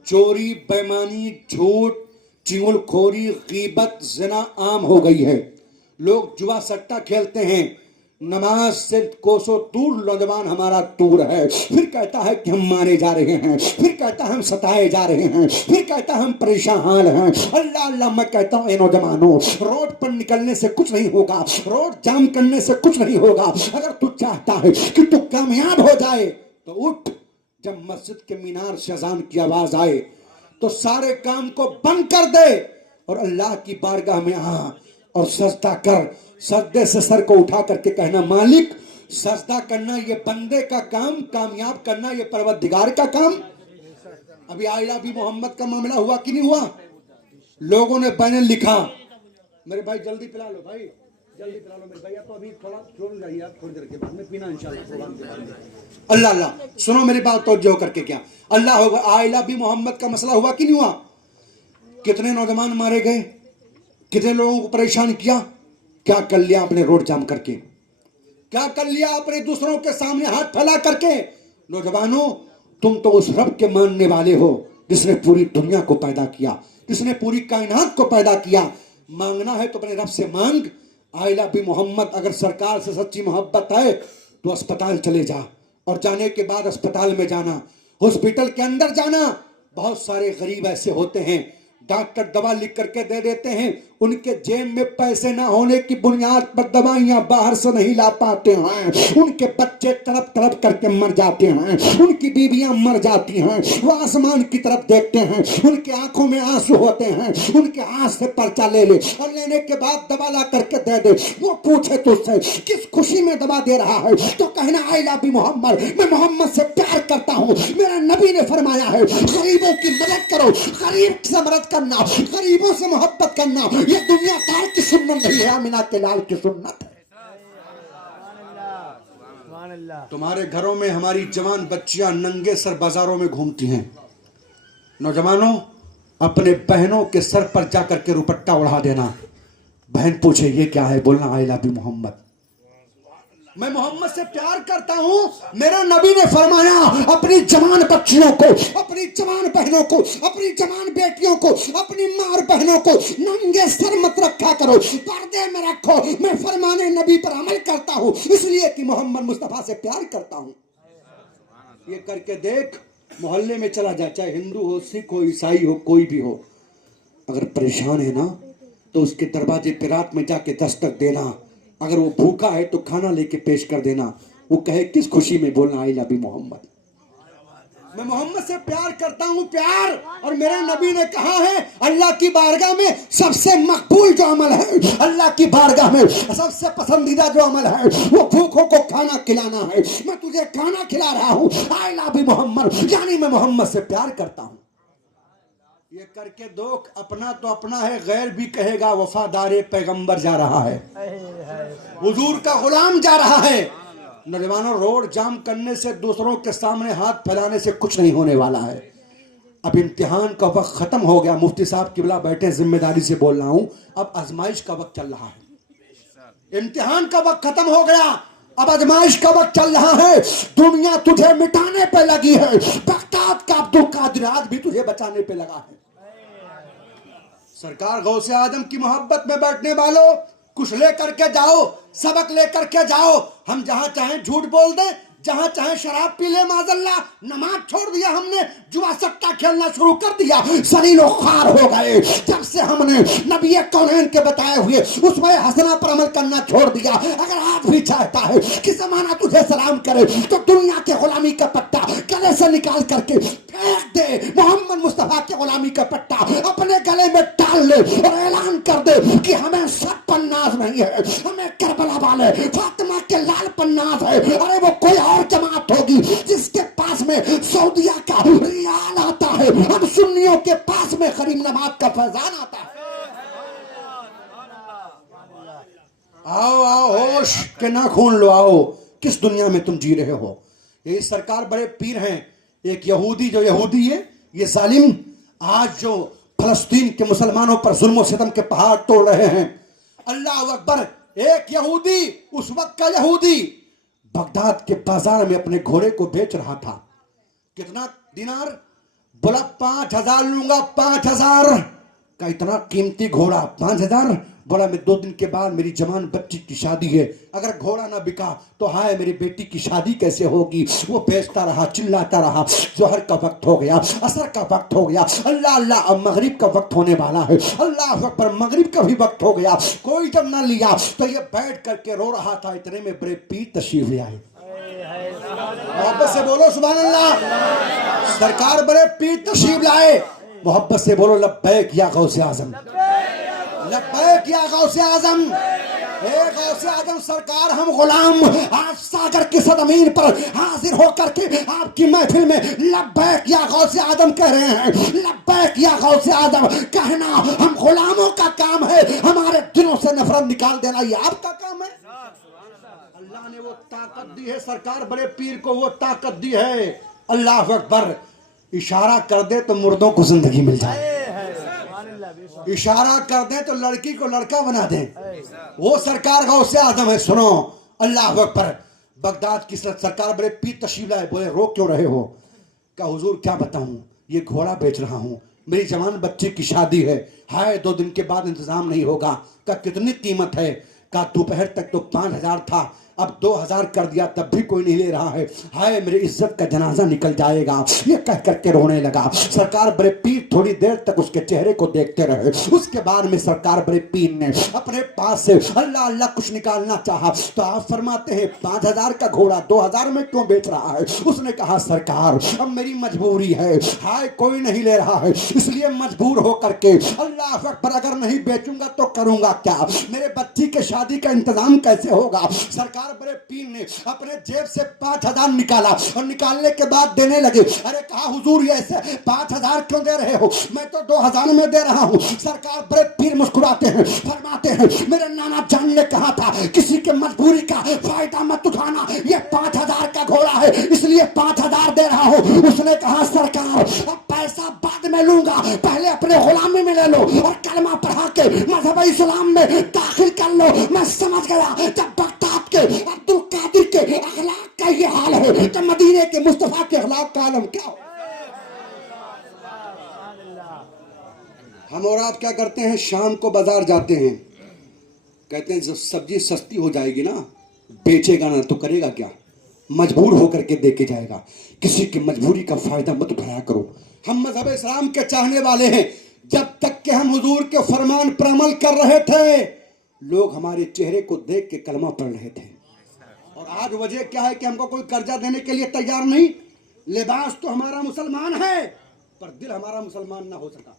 چوری، بےمانی، جھوٹ، چغل خوری، غیبت، زنا عام ہو گئی ہے. لوگ جوا سٹا کھیلتے ہیں. نماز سے کوسوں دور نوجوان ہمارا دور ہے. پھر کہتا ہے کہ ہم مارے جا رہے ہیں، پھر کہتا ہے ہم ستائے جا رہے ہیں، پھر کہتا ہے ہم پریشان حال ہیں. اللہ میں کہتا ہوں اے نوجوانوں، روڈ پر نکلنے سے کچھ نہیں ہوگا، روڈ جام کرنے سے کچھ نہیں ہوگا. اگر تو چاہتا ہے کہ تو کامیاب ہو جائے تو اٹھ. جب مسجد کے مینار سے اذان کی آواز آئے تو سارے کام کو بند کر دے اور اللہ کی بارگاہ میں آ اور سجدہ کر. سجدے سے سر کو اٹھا کر کے کہنا مالک سجدہ کرنا یہ بندے کا کام، کامیاب کرنا یہ پروردگار کا کام. ابھی آئلہ بھی محمد کا معاملہ ہوا کہ نہیں ہوا؟ لوگوں نے بینر لکھا. میرے بھائی جلدی پلا لو، بھائی جلدی پلا لو میرے بھائی. تو ابھی تھوڑا چھوڑ جائیے آپ، تھوڑی دیر کے بعد میں پینا انشاءاللہ. اللہ سنو میری بات توجہ کر کے. کیا اللہ ہوگا؟ آئلہ بھی محمد کا مسئلہ ہوا کہ نہیں ہوا؟ کتنے نوجوان مارے گئے، کتنے لوگوں کو پریشان کیا. کیا کر لیا آپ نے روڈ جام کر کے؟ کیا کر لیا آپ نے دوسروں کے سامنے ہاتھ پھیلا کر کے؟ نوجوانوں، تم تو اس رب کے ماننے والے ہو جس نے پوری دنیا کو پیدا کیا، جس نے پوری کائنات کو پیدا کیا. مانگنا ہے تو اپنے رب سے مانگ. آئلہ بھی محمد اگر سرکار سے سچی محبت ہے تو اسپتال چلے جا، اور جانے کے بعد اسپتال میں جانا، ہاسپٹل کے اندر جانا. بہت سارے غریب ایسے ہوتے ہیں ڈاکٹر دوا لکھ کر کے دے دیتے ہیں، ان کے جیب میں پیسے نہ ہونے کی بنیاد پر دوائیاں باہر سے نہیں لا پاتے ہیں. ان کے بچے تڑپ تڑپ کر کے مر جاتے ہیں، ان کی بیویاں مر جاتی ہیں. وہ آسمان کی طرف دیکھتے ہیں، ان کے آنکھوں میں آنسو ہوتے ہیں. ان کے ہاتھ سے پرچہ لے لے اور لینے کے بعد دوا لا کر کے دے دے. وہ پوچھے تو سے کس خوشی میں دوا دے رہا ہے تو کہنا آئلہ بھی محمد، میں محمد سے پیار کرتا ہوں. میرا نبی نے فرمایا ہے غریبوں کی مدد کرو. غریب سے مدد کرنا، غریبوں سے محبت کرنا یہ دنیا دار کی سنت نہیں ہے، آمینہ کے لال کی سنت ہے. تمہارے گھروں میں ہماری جوان بچیاں ننگے سر بازاروں میں گھومتی ہیں. نوجوانوں، اپنے بہنوں کے سر پر جا کر کے روپٹہ اڑا دینا. بہن پوچھے یہ کیا ہے، بولنا آئلہ بھی محمد، میں محمد سے پیار کرتا ہوں. میرا نبی نے فرمایا اپنی جوان بچیوں کو، اپنی جوان بہنوں کو، اپنی جوان بیٹیوں کو، اپنی ماں اور بہنوں کو ننگے سر مت رکھا کرو، پردے میں رکھو. میں فرمان نبی پر عمل کرتا ہوں اس لیے کہ محمد مصطفیٰ سے پیار کرتا ہوں. یہ کر کے دیکھ، محلے میں چلا جا، چاہے ہندو ہو، سکھ ہو، عیسائی ہو، کوئی بھی ہو، اگر پریشان ہے نا تو اس کے دروازے پہ رات میں جا کے دستک دینا. اگر وہ بھوکا ہے تو کھانا لے کے پیش کر دینا. وہ کہے کس خوشی میں، بولنا آئلہ بھی محمد. میں محمد سے پیار کرتا ہوں پیار. اور میرے نبی نے کہا ہے اللہ کی بارگاہ میں سب سے مقبول جو عمل ہے, اللہ کی بارگاہ میں سب سے پسندیدہ جو عمل ہے وہ بھوکوں کو کھانا کھلانا ہے. میں تجھے کھانا کھلا رہا ہوں, آئی لو محمد, یعنی میں محمد سے پیار کرتا ہوں. یہ کر کے دوک اپنا تو اپنا ہے, غیر بھی کہے گا وفادار پیغمبر جا رہا ہے, حضور کا غلام جا رہا ہے. نوجوانوں, روڈ جام کرنے سے, دوسروں کے سامنے ہاتھ پھیلانے سے کچھ نہیں ہونے والا ہے. اب امتحان کا وقت ختم ہو گیا. مفتی صاحب قبلہ بیٹھے, ذمہ داری سے بول رہا ہوں, اب آزمائش کا وقت چل رہا ہے. امتحان کا وقت ختم ہو گیا, اب آزمائش کا وقت چل رہا ہے. دنیا تجھے مٹانے پہ لگی ہے, بغداد کا عبد القادر آج بھی تجھے بچانے پہ لگا ہے. سرکار غوث اعظم کی محبت میں بیٹھنے والوں, کچھ لے کر کے جاؤ, سبق لے کر کے جاؤ. ہم جہاں چاہیں جھوٹ بول دیں, جہاں چاہیں شراب پی لے, معاذ اللہ. نماز چھوڑ دیا ہم نے, جوا سکتا کھیلنا شروع کر دیا, ذلیل و خوار ہو گئے. جب سے ہم نے نبی کونین کے بتائے ہوئے اسوہ حسنہ پر عمل کرنا چھوڑ دیا. اگر آج بھی چاہتا ہے کہ زمانہ تجھے سلام کرے تو دنیا کے غلامی کا پٹا گلے سے نکال کر کے پھینک دے. محمد مصطفیٰ کے غلامی کا پٹا اپنے گلے میں ڈال لے اور اعلان کر دے کہ ہمیں سب پر ناز نہیں ہے, ہمیں کربلا والے فاطمہ کے لال پر ناز ہے. ارے وہ کوئی اور جماعت ہوگی جس کے پاس میں سعودیہ کا ریال آتا ہے, ہم سنیوں کے پاس میں غریب نواز کا فیضان آتا ہے. آؤ آؤ, ہوش کے ناخون لو, آؤ. کس دنیا میں تم جی رہے ہو؟ یہی سرکار بڑے پیر ہیں. ایک یہودی, جو یہودی ہے یہ ظالم, آج جو فلسطین کے مسلمانوں پر ظلم و ستم کے پہاڑ توڑ رہے ہیں. اللہ اکبر. ایک یہودی, اس وقت کا یہودی, بغداد کے بازار میں اپنے گھوڑے کو بیچ رہا تھا. کتنا دینار؟ بولا 5000 لوں گا. 5000 کا اتنا قیمتی گھوڑا, 5000. بولا میں 2 دن کے بعد میری جوان بچی کی شادی ہے, اگر گھوڑا نہ بکا تو ہائے میری بیٹی کی شادی کیسے ہوگی. وہ بیچتا رہا, چلاتا رہا. ظہر کا وقت ہو گیا, عصر کا وقت ہو گیا, اللہ اللہ, اب مغرب کا وقت ہونے والا ہے. اللہ اکبر, مغرب کا بھی وقت ہو گیا. کوئی جب نہ لیا تو یہ بیٹھ کر کے رو رہا تھا. اتنے میں بڑے پیر تشریف لے آئے. محبت سے بولو سبحان اللہ. سرکار بڑے پیر تشریف لائے. محبت سے بولو لبیک یا غوث اعظم, لبیک یا غوث اعظم. اے غوث اعظم سرکار, ہم غلام آج ساگر کی سرزمین پر حاضر ہو کر کے آپ کی محفل میں لبیک یا غوث اعظم کہہ رہے ہیں. لبیک یا غوث اعظم کہنا ہم غلاموں کا کام ہے, ہمارے دلوں سے نفرت نکال دینا یہ آپ کا کام ہے. اللہ نے وہ طاقت دی ہے سرکار بڑے پیر کو, وہ طاقت دی ہے. اللہ اکبر. اشارہ کر دے تو مردوں کو زندگی مل جائے, اشارہ کر دیں تو لڑکی کو لڑکا بنا دیں. وہ سرکار غوث اعظم ہے. سنو, اللہ اکبر. بغداد کی سرکار بڑے پیر تشریف لائے. بولے رو کیوں رہے ہو؟ کہ حضور کیا بتاؤں, یہ گھوڑا بیچ رہا ہوں, میری جوان بچی کی شادی ہے, ہائے 2 دن کے بعد انتظام نہیں ہوگا. کہ کتنی قیمت ہے؟ کہ دوپہر تک تو 5000 تھا, اب 2000 کر دیا, تب بھی کوئی نہیں لے رہا ہے. ہائے میری عزت کا جنازہ نکل جائے گا. یہ کہہ کر کے رونے لگا. سرکار بڑے پیر تھوڑی دیر تک اس کے چہرے کو دیکھتے رہے. اس کے بعد میں سرکار بڑے پیر نے اپنے پاس سے اللہ اللہ کچھ نکالنا چاہا تو آپ فرماتے ہیں 5000 کا گھوڑا 2000 میں کیوں بیچ رہا ہے؟ اس نے کہا سرکار اب میری مجبوری ہے, ہائے کوئی نہیں لے رہا ہے, اس لیے مجبور ہو کر کے اللہ اکبر, اگر نہیں بیچوں گا تو کروں گا کیا؟ میرے بچی کے شادی کا انتظام کیسے ہوگا؟ سرکار بڑے پیر نے اپنے جیب سے 5000 نکالا اور نکالنے کے بعد دینے لگے. ارے کہا حضور یہ ایسے 5000 کیوں دے رہے ہو؟ میں تو 2000 میں دے رہا ہوں. سرکار بڑے پیر مسکراتے ہیں, فرماتے ہیں میرے نانا جان نے کہا تھا کسی کے مجبوری کا فائدہ مت اٹھانا, یہ 5000 کا گھوڑا ہے اس لیے 5000 دے رہا ہوں. اس نے کہا سرکار اب پیسہ بعد میں لوں گا, پہلے اپنے غلامی میں لے لو اور کلمہ پڑھا کے مذہب اسلام میں داخل کر لو. میں سمجھ گیا جب بغداد کے عبد القادر کے اخلاق کا یہ حال ہے تو مدینے کے مصطفیٰ کے اخلاق کا عالم کیا ہو. ہم اور آپ کیا کرتے ہیں, شام کو بازار جاتے ہیں, کہتے ہیں جب سبزی سستی ہو جائے گی نا, بیچے گا نا تو کرے گا کیا؟ مجبور ہو کر کے دے کے جائے گا. کسی کی مجبوری کا فائدہ مت اٹھایا کرو. ہم مذہب اسلام کے چاہنے والے ہیں. جب تک کہ ہم حضور کے فرمان پر عمل کر رہے تھے لوگ ہمارے چہرے کو دیکھ کے کلمہ پڑھ رہے تھے. اور آج وجہ کیا ہے کہ ہم کو کوئی قرضہ دینے کے لیے تیار نہیں. لباس تو ہمارا مسلمان ہے پر دل ہمارا مسلمان نہ ہو سکا.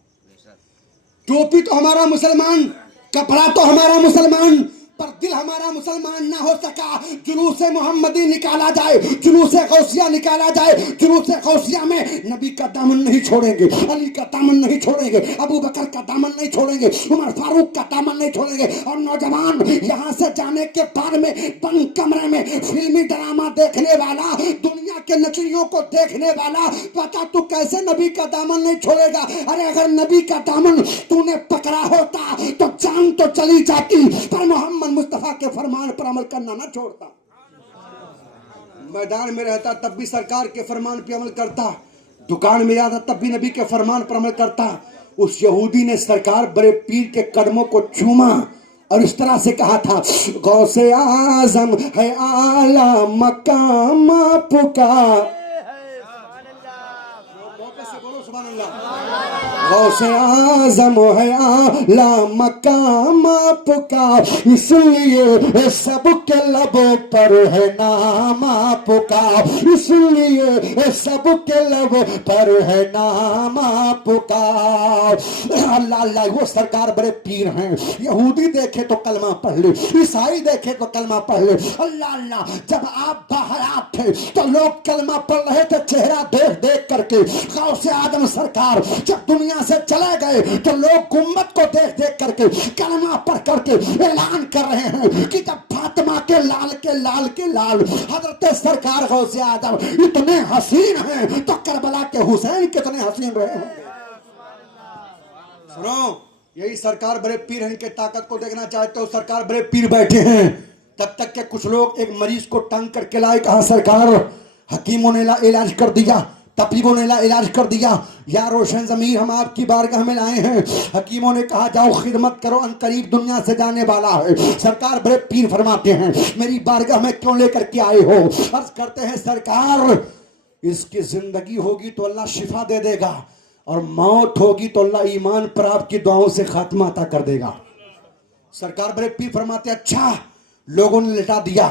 ٹوپی تو ہمارا مسلمان, کپڑا تو ہمارا مسلمان, پر دل ہمارا مسلمان نہ ہو سکا. جلوس محمدی نکالا جائے, جلوس غوثیہ نکالا جائے, جلوس غوثیہ میں نبی کا دامن نہیں چھوڑیں گے, علی کا دامن نہیں چھوڑیں گے, ابو بکر کا دامن نہیں چھوڑیں گے, عمر فاروق کا دامن نہیں چھوڑیں گے. اور نوجوان یہاں سے جانے کے بعد میں بند کمرے میں فلمی ڈرامہ دیکھنے والا, دنیا کے نچریوں کو دیکھنے والا, پتا تو کیسے نبی کا دامن نہیں چھوڑے گا. ارے اگر نبی کا دامن تو نے پکڑا ہوتا تو جان تو چلی جاتی, پر محمد مصطفیٰ کے فرمان پر عمل کرنا نہ چھوڑتا. میدان میں رہتا تب بھی سرکار کے فرمان پہ عمل کرتا, دکان میں جاتا تب بھی نبی کے فرمان پر عمل کرتا. اس یہودی نے سرکار بڑے پیر کے قدموں کو چوما اور اس طرح سے کہا تھا, غوث اعظم ہے اعلیٰ مقام آپ کا. غوث اعظم ہے اعلیٰ مقام آپ کا, اس لیے سب کے لبوں پر ہے نام آپ کا, اس لیے سب کے لبوں پر ہے نام آپ کا. اللہ اللہ, وہ سرکار بڑے پیر ہیں. یہودی دیکھے تو کلمہ پڑھ لے, عیسائی دیکھے تو کلمہ پڑھ لے. اللہ اللہ, جب آپ باحیات تھے تو لوگ کلمہ پڑھ رہے تھے چہرہ دیکھ دیکھ کر کے. غوث اعظم سرکار جب دنیا سے چلے گئے تو لوگ گنبد کو دیکھ دیکھ کر کے کلمہ پڑھ کر کے اعلان کر رہے ہیں کہ جب فاطمہ کے لال کے لال کے لال حضرت سرکار غوث اعظم اتنے حسین ہیں تو کربلا کے حسین کتنے حسین رہے ہیں. سنو, یہی سرکار بڑے پیر ہیں, ان کے طاقت کو دیکھنا چاہتے ہو, سرکار بڑے پیر بیٹھے ہیں. تب تک کہ کچھ لوگ ایک مریض کو ٹانگ کر کے لائے, کہا سرکار حکیموں نے علاج کر دیا, طبیبوں نے علاج کر دیا, یا روشن ضمیر ہم آپ کی بارگاہ میں لائے ہیں. حکیموں نے کہا جاؤ خدمت کرو, ان قریب دنیا سے جانے والا ہے. سرکار بڑے پیر فرماتے ہیں میری بارگاہ میں کیوں لے کر کے آئے ہو؟ عرض کرتے ہیں سرکار اس کی زندگی ہوگی تو اللہ شفا دے دے گا, اور موت ہوگی تو اللہ ایمان پر آپ کی دعاؤں سے خاتمہ عطا کر دے گا. سرکار بڑے پیر فرماتے اچھا. لوگوں نے لٹا دیا,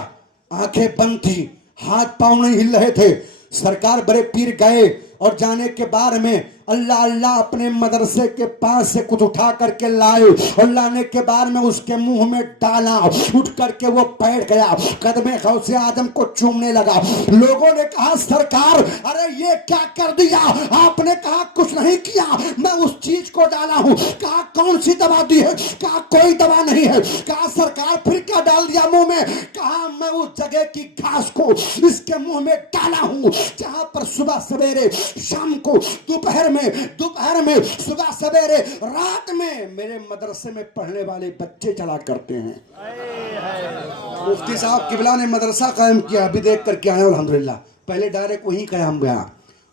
آنکھیں بند تھی, ہاتھ پاؤں نہیں ہل رہے تھے. سرکار بڑے پیر گئے اور جانے کے بعد میں اللہ اللہ اپنے مدرسے کے پاس سے کچھ اٹھا کر کے لائے, اور لانے کے بعد میں اس کے منہ میں ڈالا. اٹھ کر کے وہ بیٹھ گیا, قدم غوث اعظم کو چومنے لگا. لوگوں نے کہا سرکار ارے یہ کیا کر دیا؟ آپ نے کہا کچھ نہیں کیا, میں اس چیز کو ڈالا ہوں. کہا کون سی دوا دی ہے؟ کہا کوئی دوا نہیں ہے. کہا سرکار پھر کیا ڈال دیا منہ میں؟ کہا میں اس جگہ کی گھاس کو اس کے منہ میں ڈالا ہوں جہاں پر صبح سویرے, شام کو, دوپہر میں, صبح سویرے, رات میں میرے مدرسے میں پڑھنے والے بچے چلا کرتے ہیں. مفتی صاحب قبلہ نے مدرسہ قائم کیا, ابھی دیکھ کر کے آئے الحمدللہ. پہلے ڈائریکٹ وہیں قیام گیا,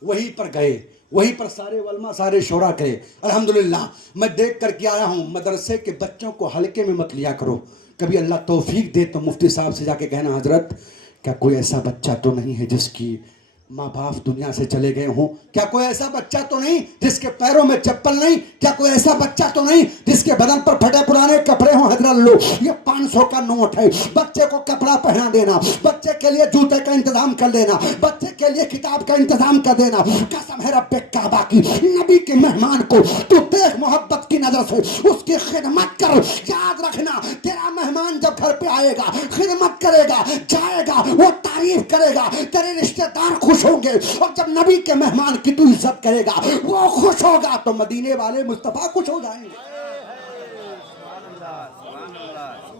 وہیں پر گئے, وہیں پر سارے علماء سارے شورا کرے الحمدللہ. میں دیکھ کر کے آیا ہوں مدرسے کے بچوں کو ہلکے میں مت لیا کرو. کبھی اللہ توفیق دے تو مفتی صاحب سے جا کے کہنا حضرت کیا کوئی ایسا بچہ تو نہیں ہے جس کی ماں باپ دنیا سے چلے گئے ہوں؟ کیا کوئی ایسا بچہ تو نہیں جس کے پیروں میں چپل نہیں؟ کیا کوئی ایسا بچہ تو نہیں جس کے بدن پر پھٹے پرانے کپڑے ہوں؟ حضرت لو یہ 500 کا نوٹ ہے, بچے کو کپڑا پہنا دینا, بچے کے لیے جوتے کا انتظام کر دینا, بچے کے لیے کتاب کا انتظام کر دینا. قسم ہے رب کعبہ کی, نبی کے مہمان کو تو دیکھ محبت کی نظر سے اس کی خدمت کر. یاد رکھنا تیرا مہمان جب گھر پہ آئے گا خدمت کرے گا, جائے گا, وہ تعریف کرے گا, تیرے رشتہ دار خوش ہوں گے. اور جب نبی کے مہمان کی تو عزت کرے گا, وہ خوش ہوگا تو مدینے والے مصطفیٰ خوش ہو جائیں گے.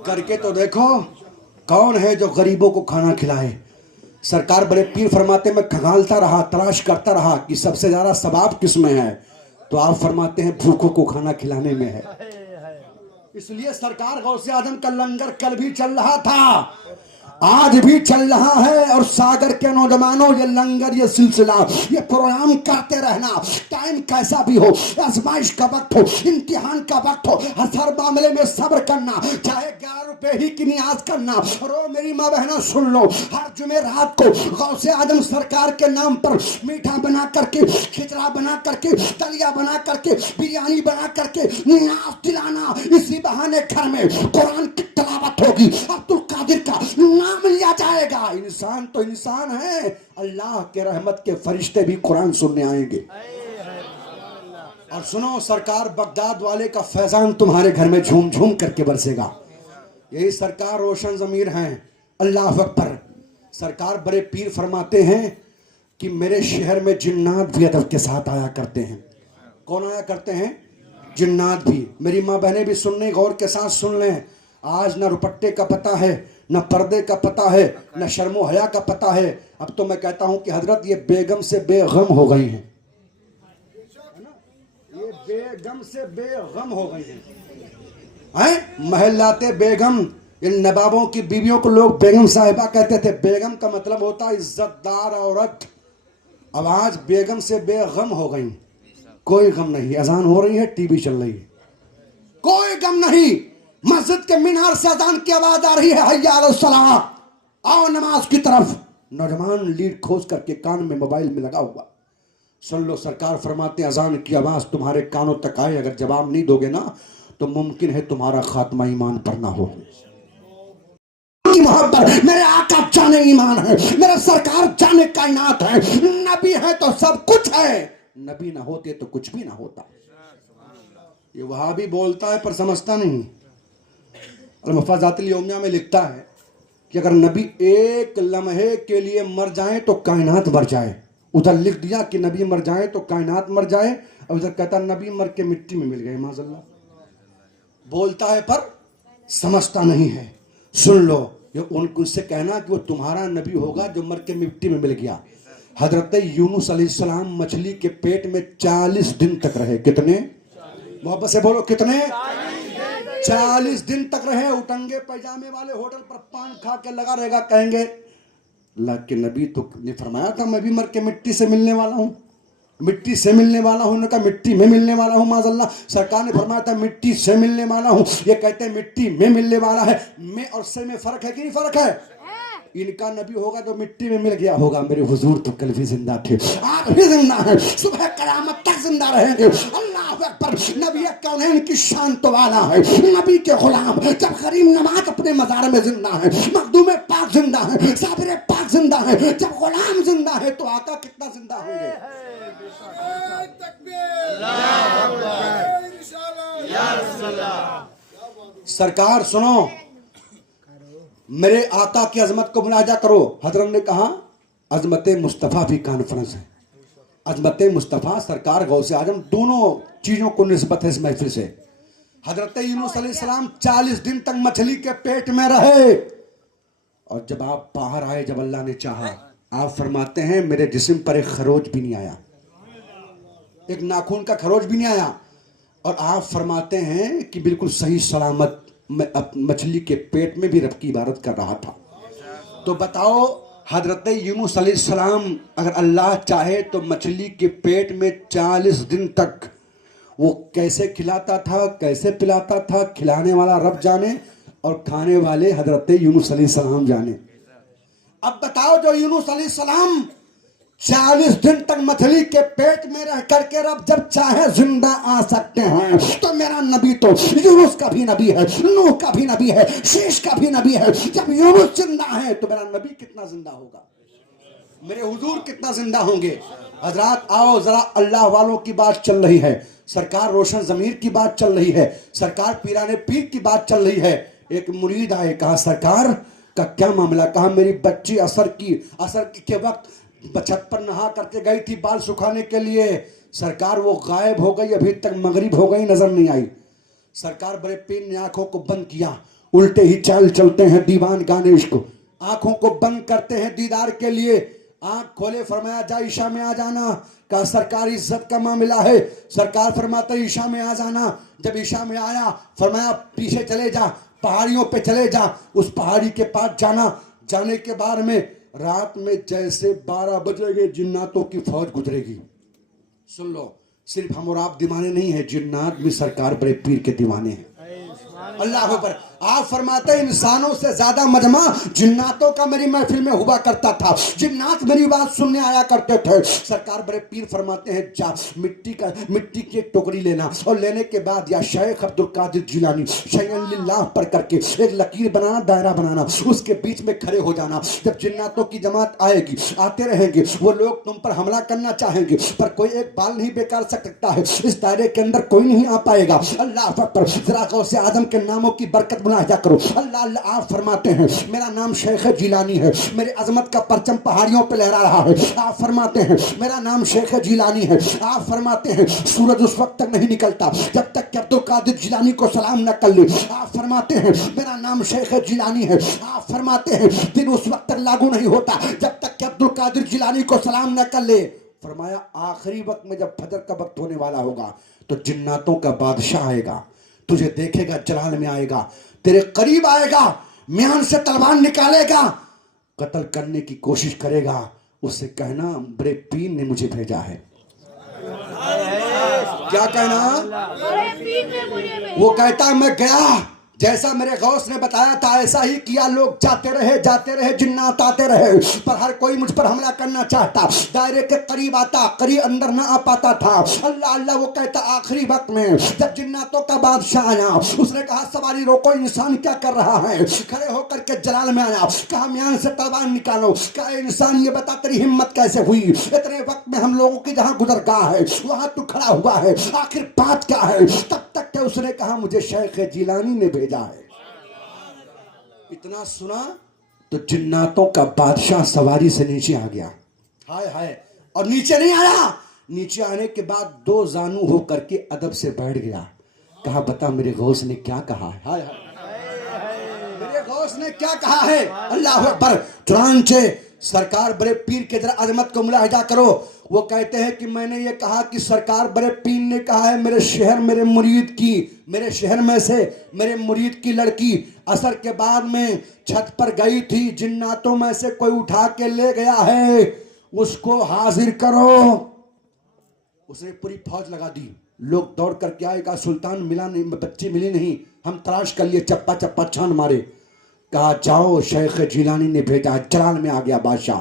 کر کے تو دیکھو کون ہے جو غریبوں کو کھانا کھلائے. سرکار بڑے پیر فرماتے میں کھنگالتا رہا, تلاش کرتا رہا کہ سب سے زیادہ ثواب کس میں ہے, تو آپ فرماتے ہیں بھوکوں کو کھانا کھلانے میں ہے. اس لیے سرکار غوث اعظم کا لنگر کل بھی چل رہا تھا, آج بھی چل رہا ہے. اور ساگر کے نوجوانوں یہ لنگر, یہ سلسلہ, یہ پروگرام کرتے رہنا. ٹائم کیسا بھی ہو, آزمائش کا وقت ہو, امتحان کا وقت ہو, ہر معاملے میں صبر کرنا. چاہے 11 روپے ہی کی نیاز کرنا. رو میری ماں بہنوں سن لو, ہر جمعرات کو غوث اعظم سرکار کے نام پر میٹھا بنا کر کے, کھچڑا بنا کر کے, دلیا بنا کر کے, بریانی بنا کر کے نیاز دلانا. اسی بہانے گھر میں قرآن کی تلاوت ہوگی, عبد القادر کا نام نام لیا جائے گا. انسان تو انسان ہے, اللہ کے رحمت کے فرشتے بھی قرآن سننے آئیں گے. اور سنو, سرکار بغداد والے کا فیضان تمہارے گھر میں جھوم جھوم کر کے برسے گا. یہی سرکار روشن ضمیر ہیں. اللہ اکبر. سرکار بڑے پیر فرماتے ہیں کہ میرے شہر میں جنات بھی ادب کے ساتھ آیا کرتے ہیں. کون آیا کرتے ہیں؟ جنات بھی. میری ماں بہنیں بھی سننے, غور کے ساتھ سن لیں. آج نہ روپٹے کا پتہ ہے, نہ پردے کا پتہ ہے, نہ شرم و حیا کا پتہ ہے. اب تو میں کہتا ہوں کہ حضرت یہ بیگم سے بے غم ہو گئی ہیں. یہ بیگم سے بے غم ہو گئی ہیں. محلات بیگم, ان نوابوں کی بیویوں کو لوگ بیگم صاحبہ کہتے تھے. بیگم کا مطلب ہوتا ہے عزت دار عورت. اب آج بیگم سے بے غم ہو گئی. کوئی غم نہیں. اذان ہو رہی ہے, ٹی وی چل رہی ہے, کوئی غم نہیں. مسجد کے مینار سے اذان کی آواز آ رہی ہے, حی علی الصلاۃ, آؤ نماز کی طرف. نوجوان لیڈ کھوس کر کے کان میں موبائل میں لگا ہوا. سن لو, سرکار فرماتے ہیں اذان کی آواز تمہارے کانوں تک آئے, اگر جواب نہیں دو گے نا تو ممکن ہے تمہارا خاتمہ ایمان پر نہ ہو. محبت, میرے آقا جانے ایمان ہے, میرے سرکار جانے کائنات ہے. نبی ہے تو سب کچھ ہے, نبی نہ ہوتے تو کچھ بھی نہ ہوتا. یہ وہابی بولتا ہے پر سمجھتا نہیں. المفازات الیومیہ میں لکھتا ہے کہ اگر نبی ایک لمحے کے لیے مر جائیں تو کائنات مر جائے. ادھر لکھ دیا کہ نبی مر جائیں تو کائنات مر جائے, اور ادھر کہتا نبی مر کے مٹی میں مل گئے. معاذ اللہ. بولتا ہے پر سمجھتا نہیں ہے. سن لو, ان سے کہنا کہ وہ تمہارا نبی ہوگا جو مر کے مٹی میں مل گیا. حضرت یونس علیہ السلام مچھلی کے پیٹ میں 40 دن تک رہے. کتنے؟ محبت سے بولو, کتنے؟ 40 دن تک رہے. اٹنگے پیجامے والے ہوٹل پر پان کھا کے لگا رہے گا, کہیں گے اللہ کے نبی تو نے فرمایا تھا میں بھی مر کے مٹی سے ملنے والا ہوں, مٹی سے ملنے والا ہوں. انہوں نے کہا مٹی میں ملنے والا ہوں. معاذ اللہ. سرکار نے فرمایا تھا مٹی سے ملنے والا ہوں, یہ کہتے ہیں مٹی میں ملنے والا ہے. میں اور سے میں فرق ہے کہ نہیں فرق ہے؟ ان کا نبی ہوگا تو مٹی میں مل گیا ہوگا. میرے حضور تو کل بھی زندہ تھے, آپ بھی زندہ ہیں, صبح قیامت تک زندہ رہیں گے. اللہ اکبر. نبی کونین کی شان تو والا ہے. نبی کے غلام جب غریب نواز اپنے مزار میں زندہ ہے, مخدوم پاک زندہ ہے, صابر پاک زندہ ہے, جب غلام زندہ ہے تو آقا کتنا زندہ ہوں گے. سرکار سنو, میرے آقا کی عظمت کو ملاحظہ کرو. حضرت نے کہا عظمت مصطفیٰ بھی کانفرنس ہے. عظمت مصطفیٰ, سرکار, غوث اعظم, دونوں چیزوں کو نسبت ہے اس محفل سے. حضرت یونس علیہ السلام 40 دن تک مچھلی کے پیٹ میں رہے, اور جب آپ باہر آئے, جب اللہ نے چاہا, آپ فرماتے ہیں میرے جسم پر ایک خروج بھی نہیں آیا, ایک ناخن کا خروج بھی نہیں آیا. اور آپ فرماتے ہیں کہ بالکل صحیح سلامت میں مچھلی کے پیٹ میں بھی رب کی عبادت کر رہا تھا. تو بتاؤ, حضرت یونس علیہ السلام اگر اللہ چاہے تو مچھلی کے پیٹ میں 40 دن تک وہ کیسے کھلاتا تھا, کیسے پلاتا تھا, کھلانے والا رب جانے اور کھانے والے حضرت یونس علیہ السلام جانے. اب بتاؤ, جو یونس علیہ السلام 40 دن تک مچھلی کے پیٹ میں رہ کر کے رب جب چاہے زندہ آ سکتے ہیں, تو میرا نبی تو یونس کا بھی نبی ہے, نوح کا بھی نبی ہے, شیش کا بھی نبی ہے. جب یونس زندہ ہے تو میرا نبی کتنا زندہ ہوگا, میرے حضور کتنا زندہ ہوں گے. حضرات آؤ ذرا, اللہ والوں کی بات چل رہی ہے, سرکار روشن ضمیر کی بات چل رہی ہے, سرکار پیرانے پیر کی بات چل رہی ہے. ایک مرید آئے, کہا سرکار کا کیا معاملہ؟ کہا میری بچی عصر کے وقت چھت پر نہا کر کے گئی تھی بال سکھانے کے لیے, سرکار وہ غائب ہو گئی, ابھی تک مغرب ہو گئی, نظر نہیں آئی. سرکار بڑے پیر نے آنکھوں کو بند کیا, الٹے ہی چال چلتے ہیں دیوان گانے عشق, آنکھوں کو بند کرتے ہیں دیدار کے لیے. آنکھ کھولے, فرمایا جا عشاء میں آ جانا. کہا سرکار عزت کا معاملہ ہے. سرکار فرماتا عشاء میں آ جانا. جب عشاء میں آیا, فرمایا پیچھے چلے جا, پہاڑیوں پہ چلے جا, اس پہاڑی کے پاس جانا. جانے کے بعد میں رات میں جیسے 12 بجے گے جناتوں کی فوج گزرے گی. سن لو, صرف ہم اور آپ دیوانے نہیں ہیں, جنات بھی سرکار بڑے پیر کے دیوانے ہیں. اللہ اکبر. آپ فرماتے ہیں انسانوں سے زیادہ مجمع جناتوں کا میری محفل میں ہوا کرتا تھا، جنات میری بات سننے آیا کرتے تھے۔ سرکار بڑے پیر فرماتے ہیں جا مٹی کی ایک ٹوکری لینا، اور لینے کے بعد یا شیخ عبد القادر جیلانی شیئن للہ پر کر کے ایک لکیر بنانا، دائرہ بنانا، اس کے بیچ میں کھڑے ہو جانا۔ جب جناتوں کی جماعت آئے گی، آتے رہیں گے، وہ لوگ تم پر حملہ کرنا چاہیں گے، پر کوئی ایک بال نہیں بیکار سکتا ہے، اس دائرے کے اندر کوئی نہیں آ پائے گا۔ اللہ اکبر، ذرا غوث اعظم کے ناموں کی برکت ملاحظہ کرو۔ اللہ اللہ، آپ فرماتے ہیں میرا نام شیخ جیلانی ہے، میری عظمت کا پرچم پہاڑیوں پہ لہرا رہا ہے۔ آپ فرماتے ہیں میرا نام شیخ جیلانی ہے۔ آپ فرماتے ہیں سورج اس وقت تک نہیں نکلتا جب تک کہ عبد القادر جیلانی کو سلام نہ کر لے۔ آپ فرماتے ہیں میرا نام شیخ جیلانی ہے۔ آپ فرماتے ہیں دن اس وقت تک لاگو نہیں ہوتا جب تک کہ عبد القادر جیلانی کو سلام نہ کر لے۔ فرمایا آخری وقت میں جب فجر کا وقت ہونے والا ہوگا تو جناتوں کا بادشاہ آئے گا، تجھے دیکھے گا، جلال میں آئے گا، تیرے قریب آئے گا، میان سے تلوار نکالے گا، قتل کرنے کی کوشش کرے گا، اس سے کہنا بڑے پیر نے مجھے بھیجا ہے۔ کیا کہنا؟ وہ کہتا میں گیا، جیسا میرے غوث نے بتایا تھا ایسا ہی کیا، لوگ جاتے رہے، جنات آتے رہے، پر ہر کوئی مجھ پر حملہ کرنا چاہتا، دائرے کے قریب آتا، قریب اندر نہ آ پاتا تھا۔ اللہ اللہ، وہ کہتا آخری وقت میں جب جناتوں کا بادشاہ آیا، اس نے کہا سواری روکو، انسان کیا کر رہا ہے؟ کھڑے ہو کر کے جلال میں آیا، کہا میان سے تلوار نکالو، کہا انسان یہ بتا تیری ہمت کیسے ہوئی؟ اتنے وقت میں ہم لوگوں کی جہاں گزرگاہ ہے وہاں تو کھڑا ہوا ہے، آخر بات کیا ہے؟ تب تک کہ اس نے کہا مجھے شیخ جیلانی نے بھیجا ہے۔ اتنا سنا تو جناتوں کا بادشاہ سواری سے نیچے آ گیا، ہائے ہائے، اور نیچے نہیں آیا، نیچے آنے کے بعد دو زانو ہو کر کے ادب سے بیٹھ گیا، کہا بتا میرے غوث نے کیا کہا ہے؟ ہائے ہائے، میرے غوث نے کیا کہا ہے؟ اللہ اکبر۔ چنانچہ سرکار بڑے پیر کے ذرا عظمت کو ملاحظہ کرو، وہ کہتے ہیں کہ میں نے یہ کہا کہ سرکار بڑے پیر نے کہا ہے میرے شہر میرے شہر میں سے میرے مرید کی لڑکی عصر کے بعد میں چھت پر گئی تھی، جناتوں میں سے کوئی اٹھا کے لے گیا ہے، اس کو حاضر کرو۔ اس نے پوری فوج لگا دی، لوگ دوڑ کر کے آئے، کہا سلطان ملا نہیں، بچی ملی نہیں، ہم تلاش کر لیے، چپا چپا چھان مارے، کہا جاؤ شیخ جیلانی نے بھیجا، جلال میں آ گیا بادشاہ،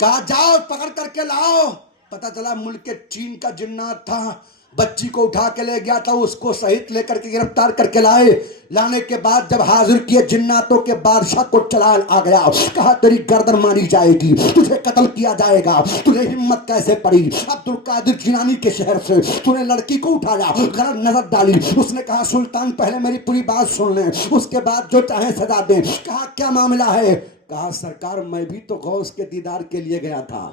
کہا جاؤ پکڑ کر کے لاؤ۔ پتہ چلا ملک چین کا جنات تھا، بچی کو اٹھا کے لے گیا تھا، اس کو سہیت لے کر کے گرفتار کر کے لائے، لانے کے بعد جب حاضر کیے جناتوں کے بادشاہ کو چلال آ گیا، کہا تیری گردن ماری جائے گی، تجھے قتل کیا جائے گا، تجھے ہمت کیسے پڑی؟ عبد القادر جیلانی کے شہر سے تو نے لڑکی کو اٹھایا، غلط نظر ڈالی۔ اس نے کہا سلطان پہلے میری پوری بات سن لیں، اس کے بعد جو چاہیں سزا دیں۔ کہا کیا معاملہ ہے؟ کہا سرکار میں بھی تو غوث کے دیدار کے لیے گیا تھا۔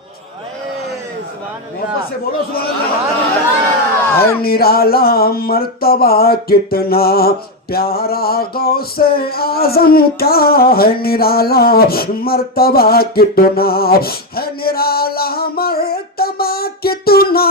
سے بولو سبحان اللہ۔ ہے نرالا مرتبہ کتنا پیارا غوث اعظم کا، ہے نرالا مرتبہ کتنا، ہے نرالا مرتبہ کتنا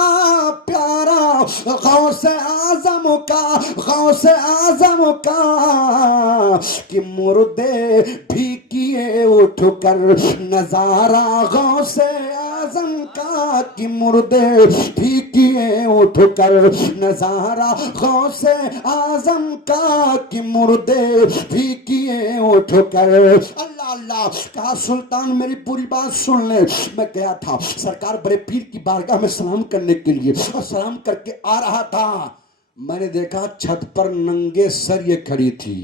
پیارا غوث اعظم کا، غوث اعظم کا، کہ مردے بھی کیے اٹھ کر نظارہ غوث اعظم کا، کہ مردے بھی کیے اٹھ کر نظارہ غوث اعظم کا، کہ مردے بھی کیے اٹھ کر۔ اللہ اللہ، کہا سلطان میری پوری بات سن لے۔ میں گیا تھا سرکار بڑے پیر کی بارگاہ میں سلام کرنے کے لیے، اور سلام کر کے آ رہا تھا، میں نے دیکھا چھت پر ننگے سر یہ کھڑی تھی۔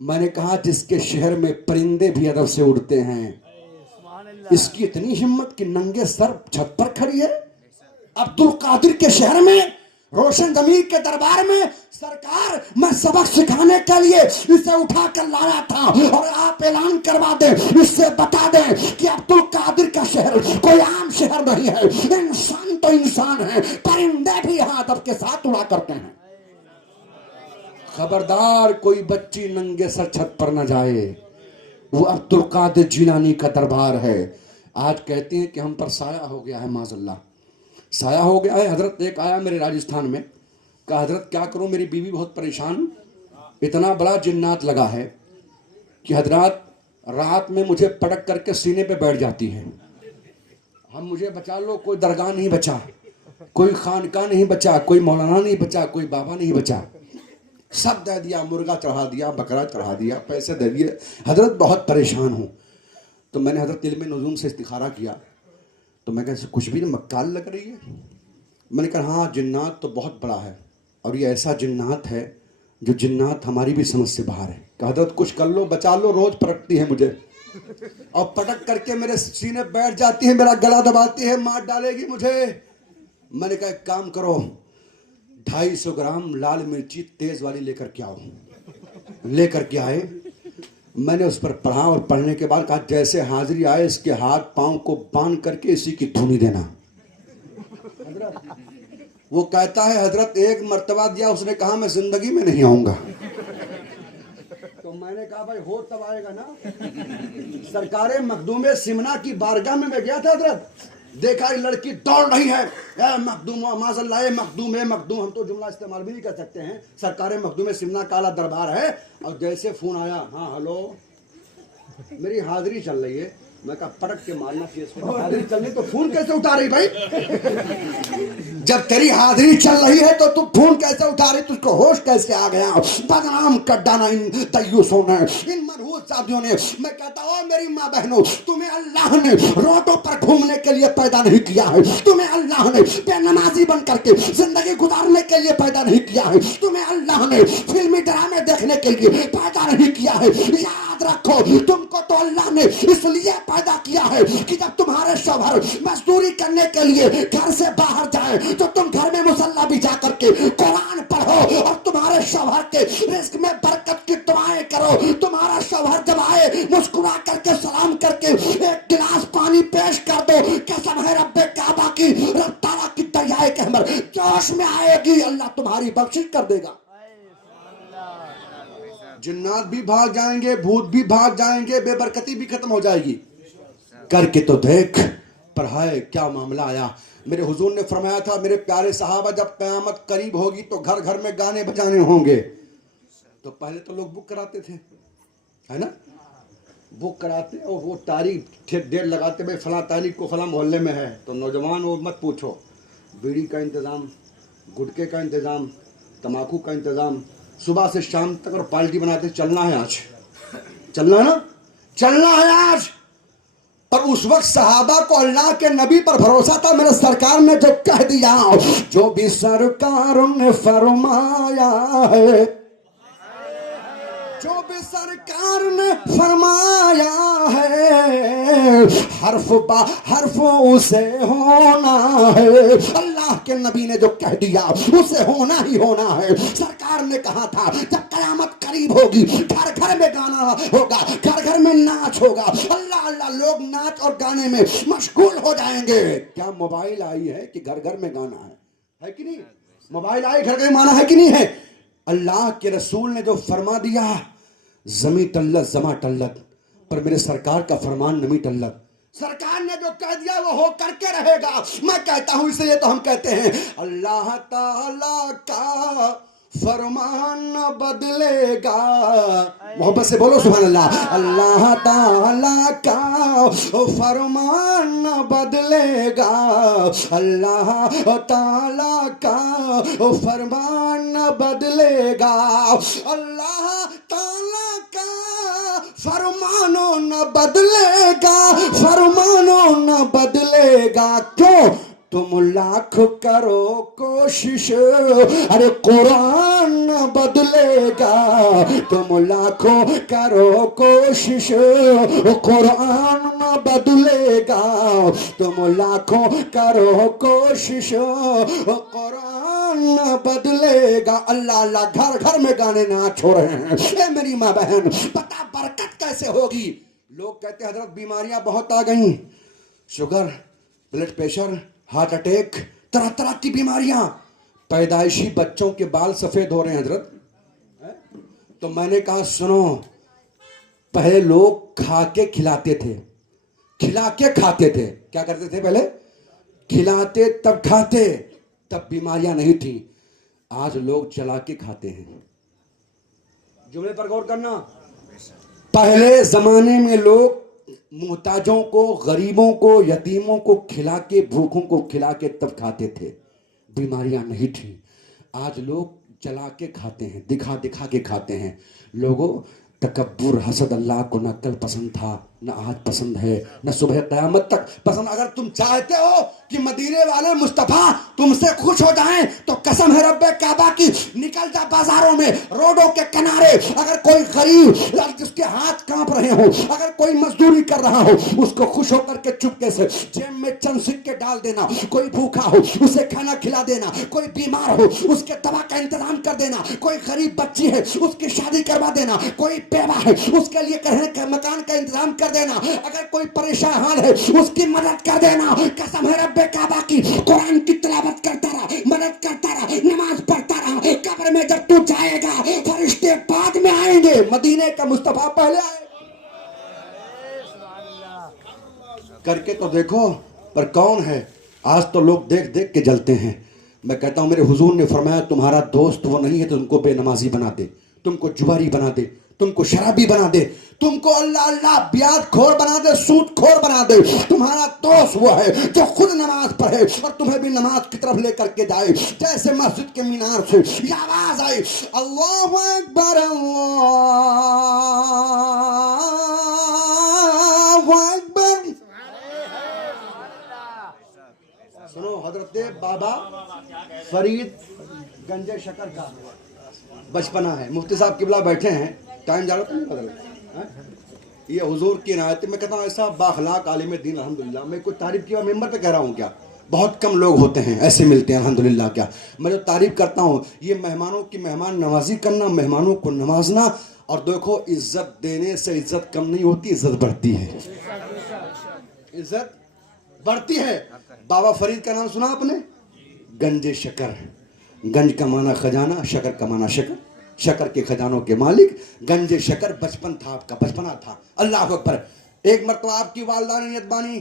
میں نے کہا جس کے شہر میں پرندے بھی ادب سے اڑتے ہیں، اس کی اتنی ہمت کہ ننگے سر چھت پر کھڑی ہے؟ عبد القادر کے شہر میں، روشن ضمیر کے دربار میں، سرکار میں سبق سکھانے کے لیے اسے اٹھا کر لایا تھا، اور آپ اعلان کروا دیں، اس سے بتا دیں کہ عبد القادر کا شہر کوئی عام شہر نہیں ہے، انسان تو انسان ہے، پرندے بھی یہاں ادب کے ساتھ اڑا کرتے ہیں۔ خبردار کوئی بچی ننگے سر چھت پر نہ جائے، وہ عبد القادر جیلانی کا دربار ہے۔ آج کہتے ہیں کہ ہم پر سایہ ہو گیا ہے، معاذ اللہ سایہ ہو گیا ہے۔ حضرت ایک آیا میرے راجستھان میں، کہا حضرت کیا کروں، میری بیوی بہت پریشان، اتنا بڑا جنات لگا ہے کہ حضرات رات میں مجھے پٹک کر کے سینے پہ بیٹھ جاتی ہے، ہم مجھے بچا لو۔ کوئی درگاہ نہیں بچا، کوئی خانقاہ نہیں بچا، کوئی مولانا نہیں بچا، کوئی بابا نہیں بچا۔ سب دے دیا, مرغا چڑھا دیا, بکرا چڑھا دیا, پیسے دے دیے. حضرت بہت پریشان ہوں. تو میں نے حضرت علم نجوم سے استخارہ کیا. تو میں کہا کچھ بھی مکال لگ رہی ہے. میں نے کہا ہاں جنات تو بہت بڑا ہے, اور یہ ایسا جنات ہے جو جنات ہماری بھی سمجھ سے باہر ہے. کہ حضرت کچھ کر لو, بچا لو, روز پٹکتی ہے مجھے, اور پٹک کر کے میرے سینے بیٹھ جاتی ہے, میرا گلا دباتی ہے, مار ڈالے گی مجھے. میں نے کہا ایک کام کرو, 250 گرام لال مرچی تیز والی لے کر کے آؤ. لے کر کے آئے. میں نے اس پر پڑھا, اور پڑھنے کے بعد کہا جیسے حاضری آئے اس کے ہاتھ پاؤں کو باندھ کر کے اسی کی دھونی دینا. وہ کہتا ہے حضرت ایک مرتبہ دیا, اس نے کہا میں زندگی میں نہیں آؤں گا. تو میں نے کہا بھائی ہو تب آئے گا نا. سرکار مخدوم سمنا کی بارگاہ میں گیا تھا حضرت, دیکھا یہ لڑکی دوڑ رہی ہے, اے مخدوم, معاذ اللہ, اے مخدوم, اے مخدوم, ہم تو جملہ استعمال بھی نہیں کر سکتے ہیں. سرکار مخدوم سمنا کا اعلیٰ دربار ہے, اور جیسے فون آیا, ہاں ہلو, میری حاضری چل رہی ہے. میں کہا پٹک کے مارنا چاہیے اس کو, حاضری چل رہی تو فون کیسے اٹھا رہی بھائی؟ جب تیری حاضری چل رہی ہے تو تم فون کیسے اٹھا رہی؟ تجھ کو ہوش کیسے آ گیا؟ بدنام کر ڈالا ان دیوسوں نے, ان منحوس شادیوں نے. میں کہتا ہوں میری ماں بہنوں, تمہیں اللہ نے روڈوں پر گھومنے کے لیے پیدا نہیں کیا ہے. تمہیں اللہ نے بے نمازی بن کر کے زندگی گزارنے کے لیے پیدا نہیں کیا ہے. تمہیں اللہ نے فلمی ڈرامے دیکھنے کے لیے پیدا نہیں کیا ہے. یاد رکھو, تم کو تو اللہ نے اس لیے پیدا کیا ہے کہ جب تمہارے شوہر مزدوری کرنے کے لیے گھر سے باہر جائیں تو تم گھر میں مصلی بھی جا کر کے قرآن پڑھو, اور تمہارے شوہر کے رزق میں برکت کی دعائیں کرو. تمہارا شوہر جب آئے مسکرا کر کے سلام کر کے ایک گلاس پانی پیش کر دو. قسم ہے رب کعبہ کی, رب تعالیٰ کی دریائے کہمر جوش میں آئے گی, اللہ تمہاری بخشش کر دے گا. جنات بھی بھاگ جائیں گے, بھوت بھی بھاگ جائیں گے, بے برکتی بھی ختم ہو جائے گی. کر کے تو دیکھ. پڑھائے کیا معاملہ آیا. میرے حضور نے فرمایا تھا میرے پیارے صحابہ, جب قیامت قریب ہوگی تو گھر گھر میں گانے بجانے ہوں گے. تو پہلے تو لوگ بک کراتے تھے, ہے نا, بک کراتے اور وہ تاریخ دیر لگاتے, بھائی فلاں تاریخ کو فلاں محلے میں ہے. تو نوجوان وہ مت پوچھو, بیڑی کا انتظام, گٹکے کا انتظام, تمباکو کا انتظام, صبح سے شام تک, اور پارٹی بناتے چلنا ہے آج, چلنا ہے نا, چلنا ہے آج. اور اس وقت صحابہ کو اللہ کے نبی پر بھروسہ تھا. میرے سرکار نے جو کہہ دیا, جو بھی سرکار نے فرمایا ہے, جو بھی سرکار نے فرمایا ہے, حرف با حرف اسے ہونا ہے. اللہ کے نبی نے جو کہہ دیا اسے ہونا ہی ہونا ہے. سرکار نے کہا تھا جب قیامت قریب ہوگی گھر گھر میں گانا ہوگا, گھر گھر میں ناچ ہوگا. اللہ اللہ, لوگ ناچ اور گانے میں مشغول ہو جائیں گے. کیا موبائل آئی ہے کہ گھر گھر میں گانا ہے کہ نہیں؟ موبائل آئی گھر گھر مانا ہے کہ نہیں ہے؟ اللہ کے رسول نے جو فرما دیا, زمیں ٹلت زماں ٹلت, پر میرے سرکار کا فرمان نمی ٹلت. سرکار نے جو کہہ دیا وہ ہو کر کے رہے گا. میں کہتا ہوں اسے, یہ تو ہم کہتے ہیں اللہ تعالی کا فرمان نہ بدلے گا. محبت سے بولو سبحان اللہ. اللہ تعالی کا فرمان نہ بدلے گا, اللہ تعالی کا فرمان نہ بدلے گا. اللہ تعالی کا فرمانو نہ بدلے گا, فرمانو نہ بدلے گا. کیوں؟ تم لاکھ کرو کوشش, ارے قرآن نہ بدلے گا. تم لاکھوں کرو کوشش, قرآن نہ بدلے گا. تم لاکھوں کرو کوشش, قرآن نہ بدلے گا. اللہ اللہ, گھر گھر میں گانے ناچ ہو رہے ہیں. اے میری ماں بہن, پتہ برکت کیسے ہوگی؟ لوگ کہتے ہیں حضرت بیماریاں بہت آ گئیں, sugar, blood pressure, heart attack, طرح طرح کی بیماریاں. پیدائشی بچوں کے بال سفید ہو رہے ہیں حضرت. تو میں نے کہا سنو, پہلے لوگ کھا کے کھلاتے تھے, کھلا کے کھاتے تھے. کیا کرتے تھے پہلے؟ کھلاتے تب کھاتے, تب بیماریاں نہیں تھیں. آج لوگ جلا کے کھاتے ہیں. جملے پر غور کرنا. پہلے زمانے میں لوگ محتاجوں کو, غریبوں کو, یتیموں کو کھلا کے, بھوکوں کو کھلا کے تب کھاتے تھے, بیماریاں نہیں تھیں. آج لوگ جلا کے کھاتے ہیں، دکھا دکھا کے کھاتے ہیں. لوگوں تکبر حسد اللہ کو نہ کل پسند تھا، نہ آج پسند ہے، نہ صبح قیامت تک پسند. اگر تم چاہتے ہو کہ مدینے والے مصطفیٰ تم سے خوش ہو جائیں تو قسم ہے رب کعبہ کی، نکل جا بازاروں میں، روڈوں کے کنارے. اگر کوئی غریب جس کے ہاتھ کانپ رہے ہو، اگر کوئی مزدوری کر رہا ہو، اس کو خوش ہو کر کے چپکے سے جیب میں چند سکے ڈال دینا. کوئی بھوکا ہو اسے کھانا کھلا دینا، کوئی بیمار ہو اس کے دوا کا انتظام کر دینا، کوئی غریب بچی ہے اس کی شادی کروا دینا، کوئی بیوہ ہے اس کے لیے رہنے کا مکان کا انتظام کر دینا، اگر کوئی پریشان حال ہے اس کی مدد کر دینا. قسم ہے رب کعبہ کی، قرآن کی تلاوت کرتا رہا، مدد کرتا رہا، نماز پڑھتا رہا. قبر میں جب تو جائے گا فرشتے بعد میں آئیں گے، مدینے کا مصطفیٰ پہلے آئے. کر کے تو دیکھو. پر کون ہے؟ آج تو لوگ دیکھ دیکھ کے جلتے ہیں. میں کہتا ہوں میرے حضور نے فرمایا تمہارا دوست وہ نہیں ہے تو تم کو بے نمازی بنا دے، تم کو جواری بنا دے، تم کو شرابی بنا دے، تم کو اللہ اللہ بیعت خور بنا دے، سود خور بنا دے. تمہارا دوست وہ ہے جو خود نماز پڑھے اور تمہیں بھی نماز کی طرف لے کر کے جائے. جیسے مسجد کے مینار سے یہ آواز آئی، اللہ اکبر اللہ اکبر. سنو، حضرت بابا فرید گنج شکر کا بچپنا ہے. مفتی صاحب قبلہ بیٹھے ہیں، ٹائم جا رہا تھا نہیں بدل. یہ حضور کی عنایت. میں کہتا ہوں ایسا باخلاق عالم دین الحمدللہ. میں کوئی تعریف کی ممبر پہ کہہ رہا ہوں کیا؟ بہت کم لوگ ہوتے ہیں ایسے ملتے ہیں الحمدللہ. کیا میں جو تعریف کرتا ہوں یہ مہمانوں کی مہمان نوازی کرنا، مہمانوں کو نوازنا. اور دیکھو عزت دینے سے عزت کم نہیں ہوتی، عزت بڑھتی ہے، عزت بڑھتی ہے. بابا فرید کا نام سنا آپ نے؟ گنج شکر. گنج کا معنی خزانہ، شکر کا معنی شکر، شکر کے خزانوں کے مالک. گنج شکر بچپن تھا آپ کا، بچپنا تھا. اللہ اکبر. ایک مرتبہ آپ کی والدہ نے نیت بانی،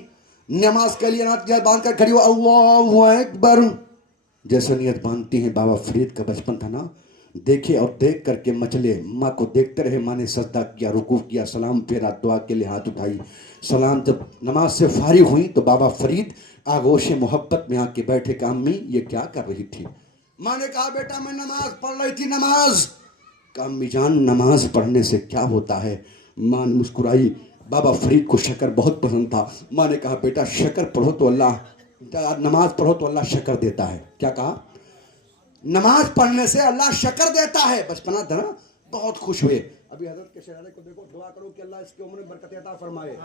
نماز کے لیے نیت باندھ کر کھڑی ہو، اللہ اکبر. جیسے نیت باندھتی ہیں، بابا فرید کا بچپن تھا نا، دیکھے اور دیکھ کر کے مچلے. ماں کو دیکھتے رہے، ماں نے سجدہ کیا، رکوع کیا، سلام پھیرا، دعا کے لیے ہاتھ اٹھائی. سلام جب نماز سے فارغ ہوئی تو بابا فرید آغوش محبت میں آ کے بیٹھے کہ امی یہ کیا کر رہی تھی؟ ماں نے کہا بیٹا میں نماز پڑھ رہی تھی. نماز؟ کہا امی جان نماز پڑھنے سے کیا ہوتا ہے؟ ماں نے مسکرائی. بابا فرید کو شکر بہت پسند تھا. ماں نے کہا بیٹا شکر پڑھو تو اللہ، نماز پڑھو تو اللہ شکر دیتا ہے. کیا کہا؟ نماز پڑھنے سے اللہ شکر دیتا ہے. بچپنا تھا نا، بہت خوش ہوئے. ابھی حضرت کے شہزادے کو دیکھو، دعا کرو کہ اللہ اس کی عمر میں برکت عطا فرمائے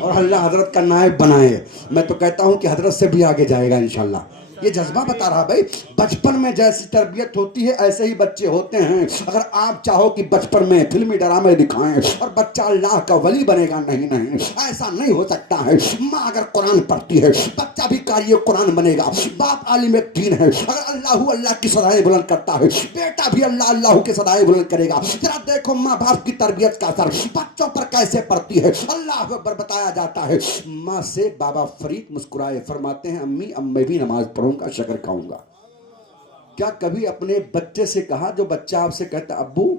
اور اللہ حضرت کا نائب بنائے. میں تو کہتا ہوں کہ حضرت سے بھی آگے جائے گا انشاءاللہ. یہ جذبہ بتا رہا بھائی، بچپن میں جیسی تربیت ہوتی ہے ایسے ہی بچے ہوتے ہیں. اگر آپ چاہو کہ بچپن میں فلمی ڈرامے دکھائیں اور بچہ اللہ کا ولی بنے گا، نہیں نہیں، ایسا نہیں ہو سکتا ہے. ماں اگر قرآن پڑھتی ہے بچہ بھی قاری قرآن بنے گا. باپ عالم دین ہے، اگر اللہ کی صدائیں بلند کرتا ہے بیٹا بھی اللہ کی صدائیں بلند کرے گا. ذرا دیکھو ماں باپ کی تربیت کا اثر بچوں پر کیسے پڑتی ہے. اللہ اکبر. بتایا جاتا ہے ماں سے بابا فرید مسکرائے، فرماتے ہیں امی اب میں بھی نماز پڑھوں گا، شکر کھاؤں گا. کیا کبھی اپنے بچے سے کہا، جو بچہ آپ سے کہتا ابو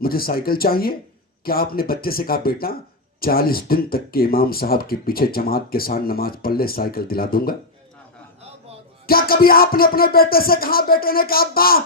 مجھے سائیکل چاہیے، کیا آپ نے بچے سے کہا بیٹا 40 دن تک کے امام صاحب کے پیچھے جماعت کے ساتھ نماز پڑھ لے سائیکل دلا دوں گا؟ کیا کبھی آپ نے اپنے بیٹے سے کہا، بیٹے نے کہا ابا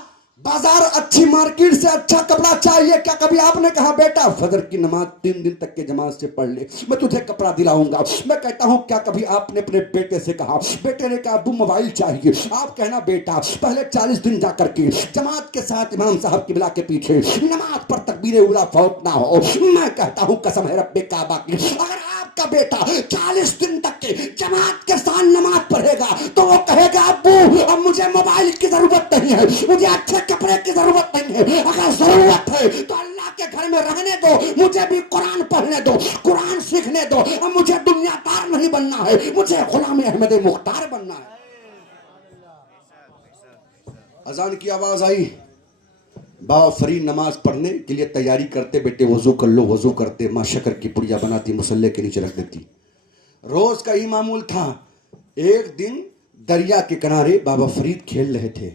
بازار اچھی مارکیٹ سے اچھا کپڑا چاہیے، کیا کبھی آپ نے کہا بیٹا فجر کی نماز 3 دن تک کے جماعت سے پڑھ لے میں تجھے کپڑا دلاؤں گا؟ میں کہتا ہوں کیا کبھی آپ نے اپنے بیٹے سے کہا، بیٹے نے کہا ابو موبائل چاہیے، آپ کہنا بیٹا پہلے 40 دن جا کر کے جماعت کے ساتھ امام صاحب قبلہ کے پیچھے نماز پر تکبیر اولیٰ فوت نہ ہو. میں کہتا ہوں قسم ہے رب کعبہ کی، اگر آپ کا بیٹا 40 دن تک کے جماعت کے ساتھ نماز پڑھے گا تو وہ کہے گا ابو اب مجھے موبائل کی ضرورت نہیں ہے، مجھے اچھے کپڑے کی ضرورت نہیں ہے، اگر ضرورت ہے تو اللہ کے گھر میں رہنے دو، مجھے بھی قرآن پڑھنے دو، قرآن سیکھنے دو. اب مجھے دنیا دار نہیں بننا ہے، مجھے غلام احمد مختار بننا ہے. اذان کی آواز آئی، بابا فرید نماز پڑھنے کے لیے تیاری کرتے، بیٹے وضو کر لو. وضو کرتے، ماں شکر کی پڑیا بناتی، مصلی کے نیچے رکھ دیتی. روز کا ہی معمول تھا. ایک دن دریا کے کنارے بابا فرید کھیل رہے تھے،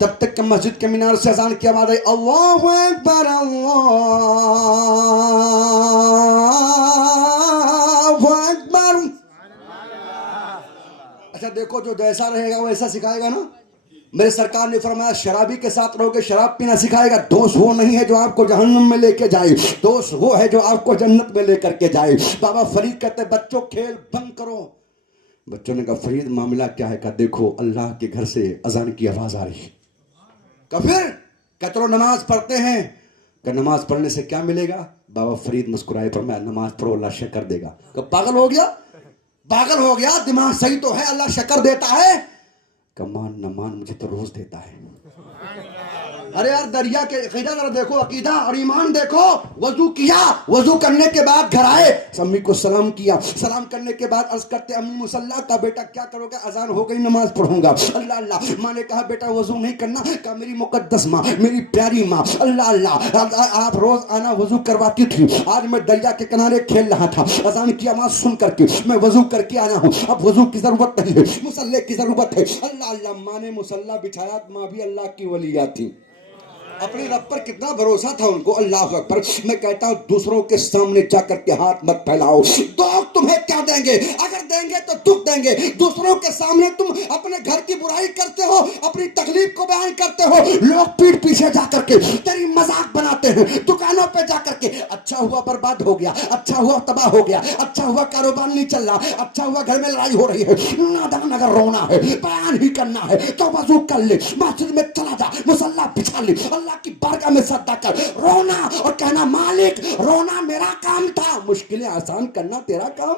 تب تک کہ مسجد کے مینار سے اذان کی آواز آئی، اللہ اکبر اللہ اکبر. اچھا دیکھو جو جیسا رہے گا ویسا سکھائے گا نا. میرے سرکار نے فرمایا شرابی کے ساتھ رہو گے شراب پینا سکھائے گا، دوست وہ نہیں ہے جو آپ کو جہنم میں لے کے جائے، دوست وہ ہے جو آپ کو جنت میں لے کر کے جائے۔ بابا فرید کہتے بچوں کھیل بند کرو۔ بچوں نے کہا فرید معاملہ کیا ہے؟ کہا دیکھو اللہ کے گھر سے اذان کی آواز آ رہی ہے۔ کہا پھر؟ کہ چلو نماز پڑھتے ہیں۔ کہ نماز پڑھنے سے کیا ملے گا؟ بابا فرید مسکرائے فرمایا نماز پڑھو اللہ شکر دے گا۔ کہ پاگل ہو گیا؟ پاگل ہو گیا؟ دماغ صحیح تو ہے، اللہ شکر دیتا ہے؟ کہ مان نہ مان مجھے تو روز دیتا ہے۔ ارے یار دریا کے عقیدہ ذرا دیکھو، عقیدہ اور ایمان دیکھو۔ وضو کیا، وضو کرنے کے بعد گھر آئے، امی کو سلام کیا، سلام کرنے کے بعد عرض کرتے امی مصلی کا بیٹا کیا کرو گے؟ اذان ہو گئی نماز پڑھوں گا۔ اللہ اللہ۔ ماں نے کہا بیٹا وضو نہیں کرنا؟ کہا میری مقدس ماں، میری پیاری ماں، اللہ اللہ آپ روز آنا وضو کرواتی تھی، آج میں دریا کے کنارے کھیل رہا تھا، اذان کی آواز سن کر کے میں وضو کر کے آیا ہوں، اب وضو کی ضرورت نہیں ہے، مصلی کی ضرورت ہے۔ اللہ اللہ۔ ماں نے مصلی بچھایا، ماں بھی اللہ کی ولیہ تھی، اپنے رب پر کتنا بھروسہ تھا ان کو۔ اللہ اکبر۔ میں کہتا ہوں دوسروں کے سامنے جا کر کے ہاتھ مت پھیلاؤ، لوگ تمہیں کیا دیں گے؟ اگر دیں گے تو دکھ دیں گے۔ دوسروں کے سامنے تم اپنے گھر کی برائی کرتے ہو، اپنی تکلیف کو بیان کرتے ہو، لوگ پیٹ پیچھے جا کر کے تیری مذاق بناتے ہیں، دکانوں پہ جا کر کے اچھا ہوا برباد ہو گیا، اچھا ہوا تباہ ہو گیا، اچھا ہوا کاروبار نہیں چل رہا، اچھا ہوا گھر میں لڑائی ہو رہی ہے۔ نادان اگر رونا ہے، بیان ہی کرنا ہے تو وضو کر لے، مسجد میں چلا جا، مصلی بچھا لے، اللہ کی بارگاہ میں سجدہ کر، رونا اور کہنا مالک رونا میرا کام تھا، مشکلیں آسان کرنا تیرا کام،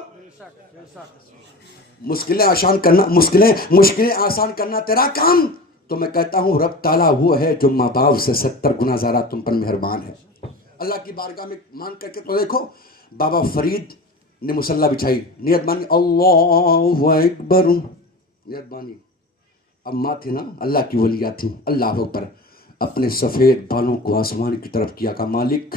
مشکلیں آسان کرنا تیرا کام۔ تو میں کہتا ہوں رب تعالیٰ وہ ہے جو ماں باپ سے 70 گنا زیادہ تم پر مہربان ہے۔ اللہ کی بارگاہ میں مان کر کے تو دیکھو، بابا فرید نے مصلی بچھائی، نیت بانی اللہ اکبر، نیت بانی۔ اب ماں تھی نا، اللہ کی ولیہ تھی، اللہ اکبر، اپنے سفید بالوں کو آسمان کی طرف کیا، کہا مالک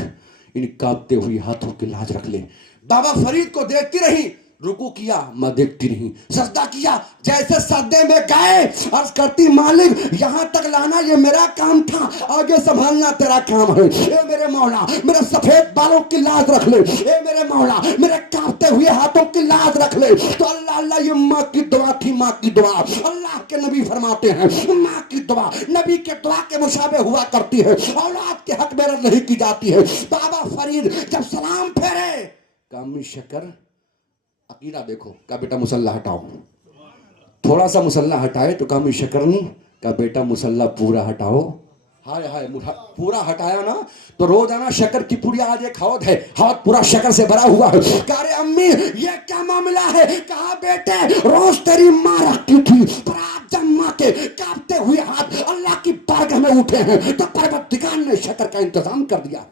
ان کانپتے ہوئی ہاتھوں کی لاج رکھ لے۔ بابا فرید کو دیکھتی رہی، رکوع کیا، ماں دیکھتی رہی، سجدہ کیا، جیسے سجدے میں گئے عرض کرتی مالک یہاں تک لانا یہ میرا کام تھا، آگے سنبھالنا تیرا کام ہے۔ اے میرے مولا میرے سفید بالوں کی لاج رکھ لے، اے میرے مولا میرے کانپتے ہوئے ہاتھوں کی لاج رکھ لے۔ تو اللہ اللہ یہ ماں کی دعا تھی، ماں کی دعا۔ اللہ کے نبی فرماتے ہیں ماں کی دعا نبی کے دعا کے مشابہ ہوا کرتی ہے، اولاد کے حق میں رد نہیں کی جاتی ہے۔ بابا فرید جب سلام پھیرے، کامی شکر، عقیدہ دیکھو، کہا بیٹا مصلی ہٹاؤ، تھوڑا سا مصلی ہٹائے تو کامی شکر نہیں، کہا بیٹا مصلی پورا ہٹاؤ، ہائے ہائے پورا ہٹایا نا تو روزانہ شکر کی پوری آج ایک ہاتھ ہے، ہاتھ پورا شکر سے بھرا ہوا ہے۔ کہا رے امی یہ کیا معاملہ ہے؟ کہا بیٹے روز تیری ماں رکھتی تھی، پر آج جب ماں کے کانپتے ہوئے ہاتھ اللہ کی بارگاہ میں اٹھے ہیں تو پروردگار نے شکر کا انتظام کر دیا۔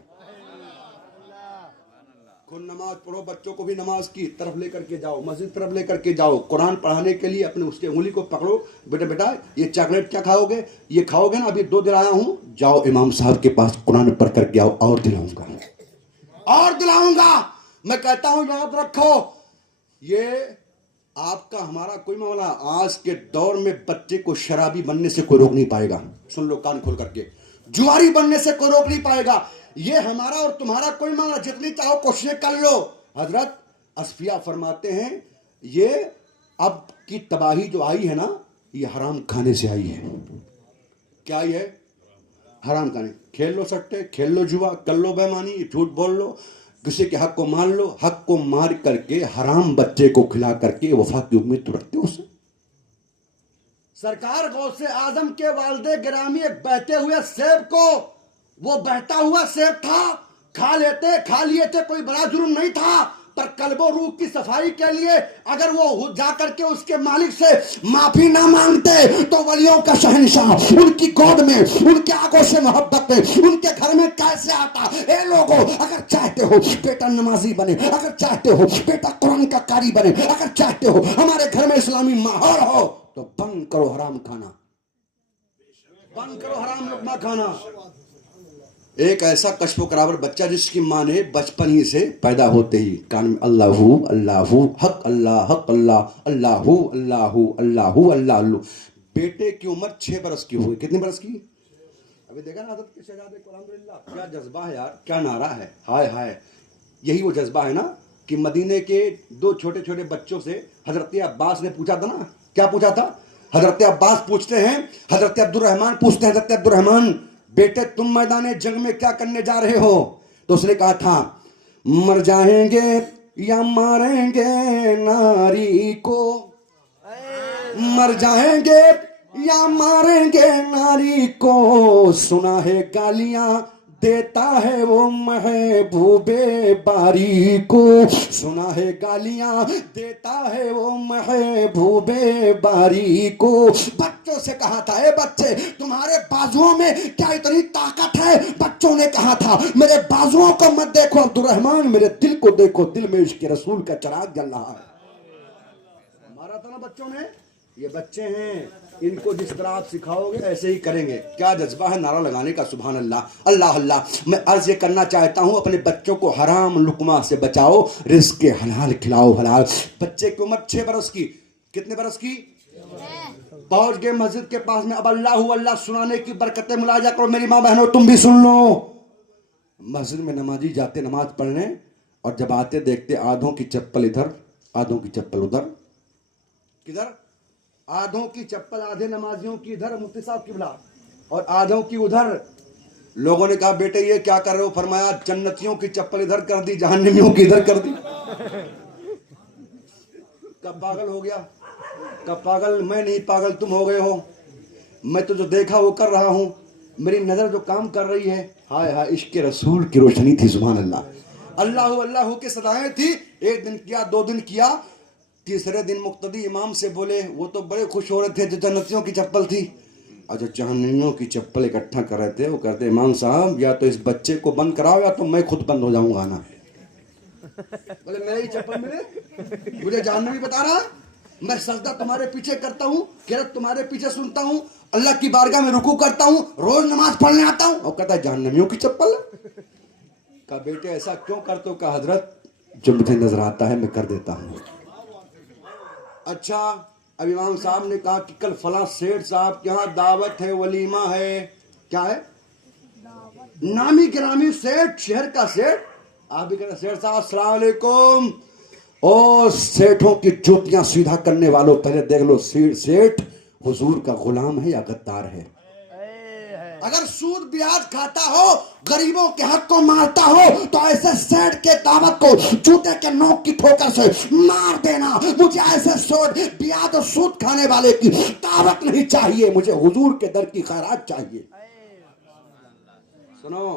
خود نماز پڑھو، بچوں کو بھی نماز کی طرف لے کر کے جاؤ، مسجد طرف لے کر کے جاؤ، قرآن پڑھانے کے لیے اپنے اس کے انگلی کو پکڑو، بیٹا بیٹا یہ چاکلیٹ کیا کھاؤ گے؟ یہ کھاؤ گے نا، ابھی 2 دن آیا ہوں، جاؤ امام صاحب کے پاس قرآن پڑھ کر کے آؤ، اور دلاؤں گا۔ میں کہتا ہوں یاد رکھو، یہ آپ کا ہمارا کوئی معاملہ، آج کے دور میں بچے کو شرابی بننے سے کوئی روک نہیں پائے گا، سن لو کان کھول کر کے، جواری بننے سے کوئی روک نہیں پائے گا، یہ ہمارا اور تمہارا کوئی معاملہ، جتنی چاہو کوششیں کر لو۔ حضرت اصفیہ فرماتے ہیں یہ اب کی تباہی جو آئی ہے نا، یہ حرام کھانے سے آئی ہے۔ کیا آئی ہے؟ حرام کھانے۔ کھیل لو سٹے، کھیل لو جوا، کر لو بےمانی، جھوٹ بول لو، کسی کے حق کو مان لو، حق کو مار کر کے حرام بچے کو کھلا کر کے وفا کی امید تو رکھتے ہو اسے۔ سرکار غوث اعظم کے والد گرامی ایک بہتے ہوئے سیب کو، وہ بہتا ہوا سیب تھا، کھا لیے تھے، کوئی بڑا جرم نہیں تھا، پر قلب و روح کی صفائی کے لیے اگر وہ جا کر کے اس کے مالک سے معافی نہ مانگتے تو ولیوں کا شہنشاہ ان کی گود میں، ان کے آگوش محبت میں، ان کے گھر میں کیسے آتا؟ اے لوگو اگر چاہتے ہو بیٹا نمازی بنے، اگر چاہتے ہو بیٹا قرآن کا قاری بنے، اگر چاہتے ہو ہمارے گھر میں اسلامی ماحول ہو تو بند کرو حرام کھانا، بند کرو حرام لقمہ کھانا۔ ایک ایسا کشف و کراور بچہ جس کی ماں نے بچپن ہی سے پیدا ہوتے ہی کان میں اللہ اللہ حق اللہ حق اللہ اللہ اللہ اللہ اللہ، بیٹے کی عمر 6 برس کی ہوئی۔ کتنی برس کی؟ ابھی دیکھا نا حضرت کے شہزادے کو، الحمدللہ کیا جذبہ ہے یار، کیا نعرہ ہے، ہائے ہائے۔ یہی وہ جذبہ ہے نا کہ مدینے کے 2 چھوٹے چھوٹے بچوں سے حضرت عباس نے پوچھا تھا نا، کیا پوچھا تھا؟ حضرت عباس پوچھتے ہیں، حضرت عبد الرحمن پوچھتے ہیں، حضرت عبد الرحمن بیٹے تم میدان جنگ میں کیا کرنے جا رہے ہو؟ تو اس نے کہا تھا مر جائیں گے یا ماریں گے ناری کو، مر جائیں گے یا ماریں گے ناری کو، سنا ہے گالیاں دیتا ہے وہ محبوب باری کو، سنا ہے گالیاں دیتا ہے وہ محبوب باری کو۔ بچوں سے کہا تھا اے بچے تمہارے بازوؤں میں کیا اتنی طاقت ہے؟ بچوں نے کہا تھا میرے بازوؤں کو مت دیکھو عبد الرحمن، میرے دل کو دیکھو، دل میں عشق رسول کا چراغ جل رہا ہے۔ ہمارا تھا نا بچوں نے، یہ بچے ہیں، ان کو جس طرح آپ سکھاؤ گے ایسے ہی کریں گے۔ کیا جذبہ ہے نعرہ لگانے کا، سبحان اللہ، اللہ اللہ۔ میں عرض یہ کرنا چاہتا ہوں اپنے بچوں کو حرام لقمہ سے بچاؤ، رزق حلال کھلاؤ، حلال۔ بچے کی عمر 6 برس کی، کتنے برس کی؟ پہنچ گئے مسجد کے پاس میں، اب اللہ اللہ سنانے کی برکتیں ملاحظہ کرو میری ماں بہنوں، تم بھی سن لو۔ مسجد میں نمازی جاتے نماز پڑھنے، اور جب آتے دیکھتے آدھوں کی چپل ادھر، آدھوں کی چپل ادھر، کدھر؟ آدھوں کی چپل آدھے نمازیوں کی ادھر مفتی صاحب قبلہ، اور آدھوں کی ادھر۔ لوگوں نے کہا بیٹے یہ کیا کر رہے ہو؟ فرمایا جنتیوں کی چپل ادھر کر دی، جہنمیوں کی ادھر کر دی۔ کب پاگل ہو گیا؟ کب پاگل؟ میں نہیں پاگل، تم ہو گئے ہو۔ میں تو جو دیکھا وہ کر رہا ہوں، میری نظر جو کام کر رہی ہے، ہائے ہائے عشق رسول کی روشنی تھی، سبحان اللہ، اللہ اللہ کی صدایں تھی۔ ایک دن کیا، 2 دن کیا، تیسرے دن مقتدی امام سے بولے، وہ تو بڑے خوش ہو رہے تھے جو جنتیوں کی چپل تھی، اور جو جہنمیوں کی چپل اکٹھا کر رہے تھے وہ کہتے امام صاحب یا تو اس بچے کو بند کراؤ یا تو میں خود بند ہو جاؤں گا نا۔ بولے میری چپل ملے، مجھے جہنمی بتا رہا، میں سجدہ تمہارے پیچھے کرتا ہوں، قرات تمہارے پیچھے سنتا ہوں، اللہ کی بارگاہ میں رکوع کرتا ہوں، روز نماز پڑھنے آتا ہوں، اور کہتا ہے جہنمیوں کی چپل۔ کہا بیٹے ایسا کیوں کرتے ہو؟ کہا حضرت جو مجھے نظر آتا ہے میں کر دیتا ہوں۔ اچھا اب امام صاحب نے کہا کہ کل فلاں سیٹھ صاحب کے یہاں دعوت ہے، ولیمہ ہے، کیا ہے؟ نامی گرامی سیٹھ، شہر کا سیٹھ۔ آپ بھی کہتے ہیں سیٹھ صاحب السلام علیکم۔ او سیٹھوں کی جوتیاں سیدھا کرنے والوں، پہلے دیکھ لو سیٹھ حضور کا غلام ہے یا غدار ہے؟ اگر سود بیاج کھاتا ہو، غریبوں کے حق کو مارتا ہو، تو ایسے سیٹھ کے دعوت کو جوتے کے نوک کی ٹھوکر سے مار دینا۔ مجھے ایسے سود بیاج اور سود کھانے والے کی دعوت نہیں چاہیے، مجھے حضور کے در کی خیرات چاہیے۔ سنو،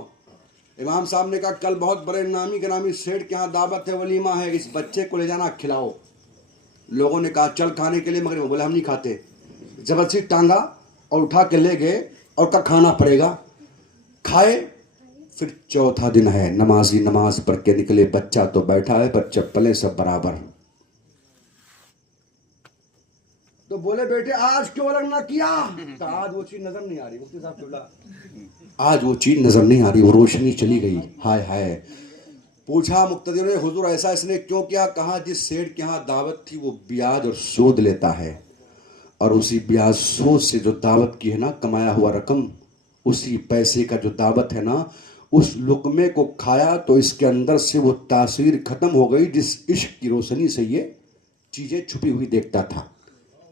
امام صاحب نے کہا کل بہت بڑے نامی گرامی سیٹھ کے ہاں دعوت ہے، ولیمہ ہے، اس بچے کو لے جانا کھلاؤ۔ لوگوں نے کہا چل کھانے کے لیے، مگر وہ بولے ہم نہیں کھاتے۔ زبردستی ٹانگا اور اٹھا کے لے گئے، اور کا کھانا پڑے گا، کھائے۔ پھر چوتھا دن ہے، نمازی نماز پڑھ کے نکلے، بچہ تو بیٹھا ہے پر چپلیں سب برابر۔ تو بولے بیٹے آج کیوں الگ نہ کیا؟ تو آج وہ چیز نظر نہیں آ رہی مفتی صاحب قبلہ، آج وہ چیز نظر نہیں آ رہی، وہ روشنی چلی گئی، ہائے ہائے۔ پوچھا مقتدی نے حضور ایسا اس نے کیوں کیا؟ کہا جس سیٹھ کے ہاں دعوت تھی وہ بیاج اور سود لیتا ہے، اور اسی بیاج سود سے جو دعوت کی ہے نا کمایا ہوا رقم، اسی پیسے کا جو دعوت ہے نا، اس لقمے کو کھایا تو اس کے اندر سے وہ تاثیر ختم ہو گئی جس عشق کی روشنی سے یہ چیزیں چھپی ہوئی دیکھتا تھا۔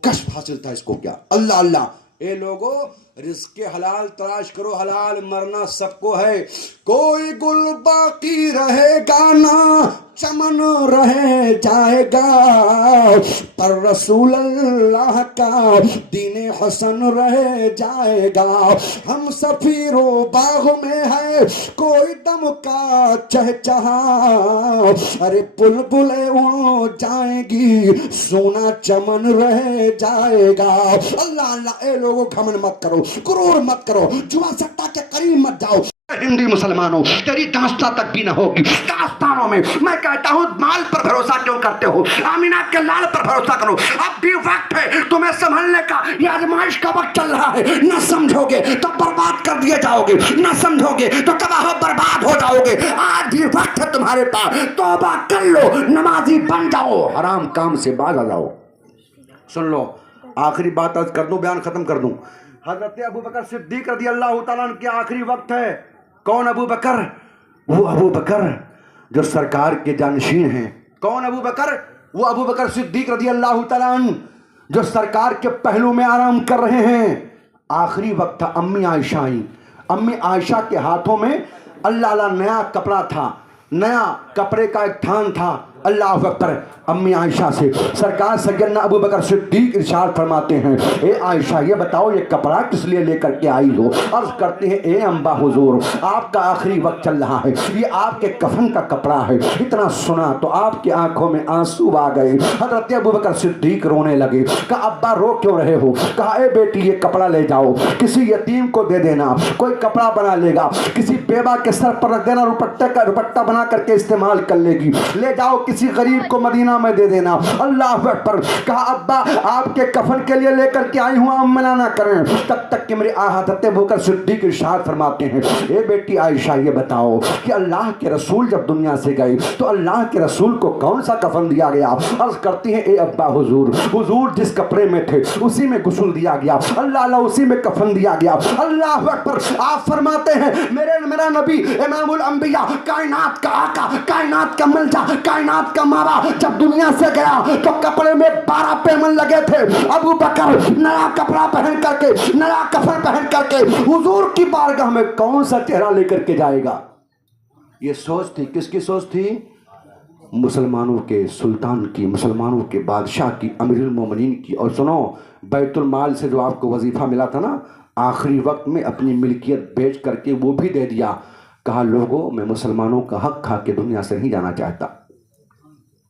کشف حاصل تھا اس کو کیا؟ اللہ اللہ۔ اے لوگو رزق حلال تلاش کرو، حلال مرنا سب کو ہے۔ کوئی گل باقی رہے گا نہ، چمن رہ جائے گا، پر رسول اللہ کا دین حسن رہ جائے گا۔ ہم سفیر و باغ میں ہے کوئی دم کا چہچہا، ارے بلبلیں اڑ جائیں گی سونا چمن رہ جائے گا۔ اللہ اللہ۔ اے لوگوں گھمنڈ مت کرو، غرور مت کرو، جوا سٹا کے قریب مت جاؤ۔ ہندی مسلمانوں تیری داستان تک بھی نہ ہوگی۔ داستانوں میں میں کہتا ہوں مال پر بھروسہ کیوں کرتے ہو؟ آمینہ کے لال پر بھروسہ کرو، اب بھی وقت ہے تمہیں سنبھلنے کا، یہ آزمائش کا وقت چل رہا ہے۔ نہ سمجھو گے تو برباد کر دیے جاؤ گے، نہ سمجھو گے تو تباہ و برباد ہو جاؤ گے۔ آج بھی وقت ہے تمہارے پاس، توبہ کر لو، نمازی بن جاؤ، حرام کام سے باز آ جاؤ۔ سن لو، آخری بات عرض کر دوں، بیان ختم کر دوں۔ حضرت ابو بکر صدیق رضی اللہ تعالیٰ عنہ کے آخری وقت ہے۔ کون ابو بکر؟ وہ ابو بکر جو سرکار کے جانشین ہیں۔ کون ابو بکر؟ وہ ابو بکر صدیق رضی اللہ تعالیٰ عنہ جو سرکار کے پہلو میں آرام کر رہے ہیں. آخری وقت تھا, امی عائشہ آئیں. امی عائشہ کے ہاتھوں میں اللہ نیا کپڑا تھا, نیا کپڑے کا ایک تھان تھا. اللہ اکبر. امی عائشہ سے سرکار سیدنا ابو بکر صدیق ارشاد فرماتے ہیں, اے عائشہ یہ بتاؤ یہ کپڑا کس لیے لے کر کے آئی ہو؟ عرض کرتے ہیں, اے امبا حضور آپ کا آخری وقت چل رہا ہے, یہ آپ کے کفن کا کپڑا ہے. اتنا سنا تو آپ کی آنکھوں میں آنسو آ گئے. حضرت ابو بکر صدیق رونے لگے. کہا ابا رو کیوں رہے ہو؟ کہا اے بیٹی یہ کپڑا لے جاؤ, کسی یتیم کو دے دینا, کوئی کپڑا بنا لے گا, کسی بیوہ کے سر پر رکھ دینا, دوپٹہ بنا کر کے استعمال کر لے گی, لے جاؤ کسی غریب کو مدینہ میں دے دینا. اللہ اکبر. کہا ابا آپ کے کفن کے لیے لے کر کے آئی ہوں, آپ منع نہ کریں. تب تک کہ میرے حضرت ابو بکر صدیق ارشاد فرماتے ہیں, اے بیٹی عائشہ یہ بتاؤ کہ اللہ کے رسول جب دنیا سے گئے تو اللہ کے رسول کو کون سا کفن دیا گیا؟ عرض کرتی ہیں, اے ابا حضور جس کپڑے میں تھے اسی میں غسل دیا گیا, اللہ اسی میں کفن دیا گیا. اللہ اکبر. آپ فرماتے ہیں میرا نبی امام الانبیاء, کائنات کا آقا, کائنات کا ملجا, کائنات کا مارا جب دنیا سے گیا تو کپڑے میں 12 پیمن لگے تھے. ابو بکر نیا کپڑا پہن کر کے, نیا کفن پہن کر کے حضور کی بارگاہ میں کون سا چہرہ لے کر کے جائے گا؟ یہ سوچ تھی. کس کی سوچ تھی؟ مسلمانوں کے سلطان کی, مسلمانوں کے بادشاہ کی, امیر المومنین کی. اور سنو, بیت المال سے جو آپ کو وظیفہ ملا تھا نا, آخری وقت میں اپنی ملکیت بیچ کر کے وہ بھی دے دیا. کہا لوگوں میں مسلمانوں کا حق کھا کے دنیا سے نہیں جانا چاہتا.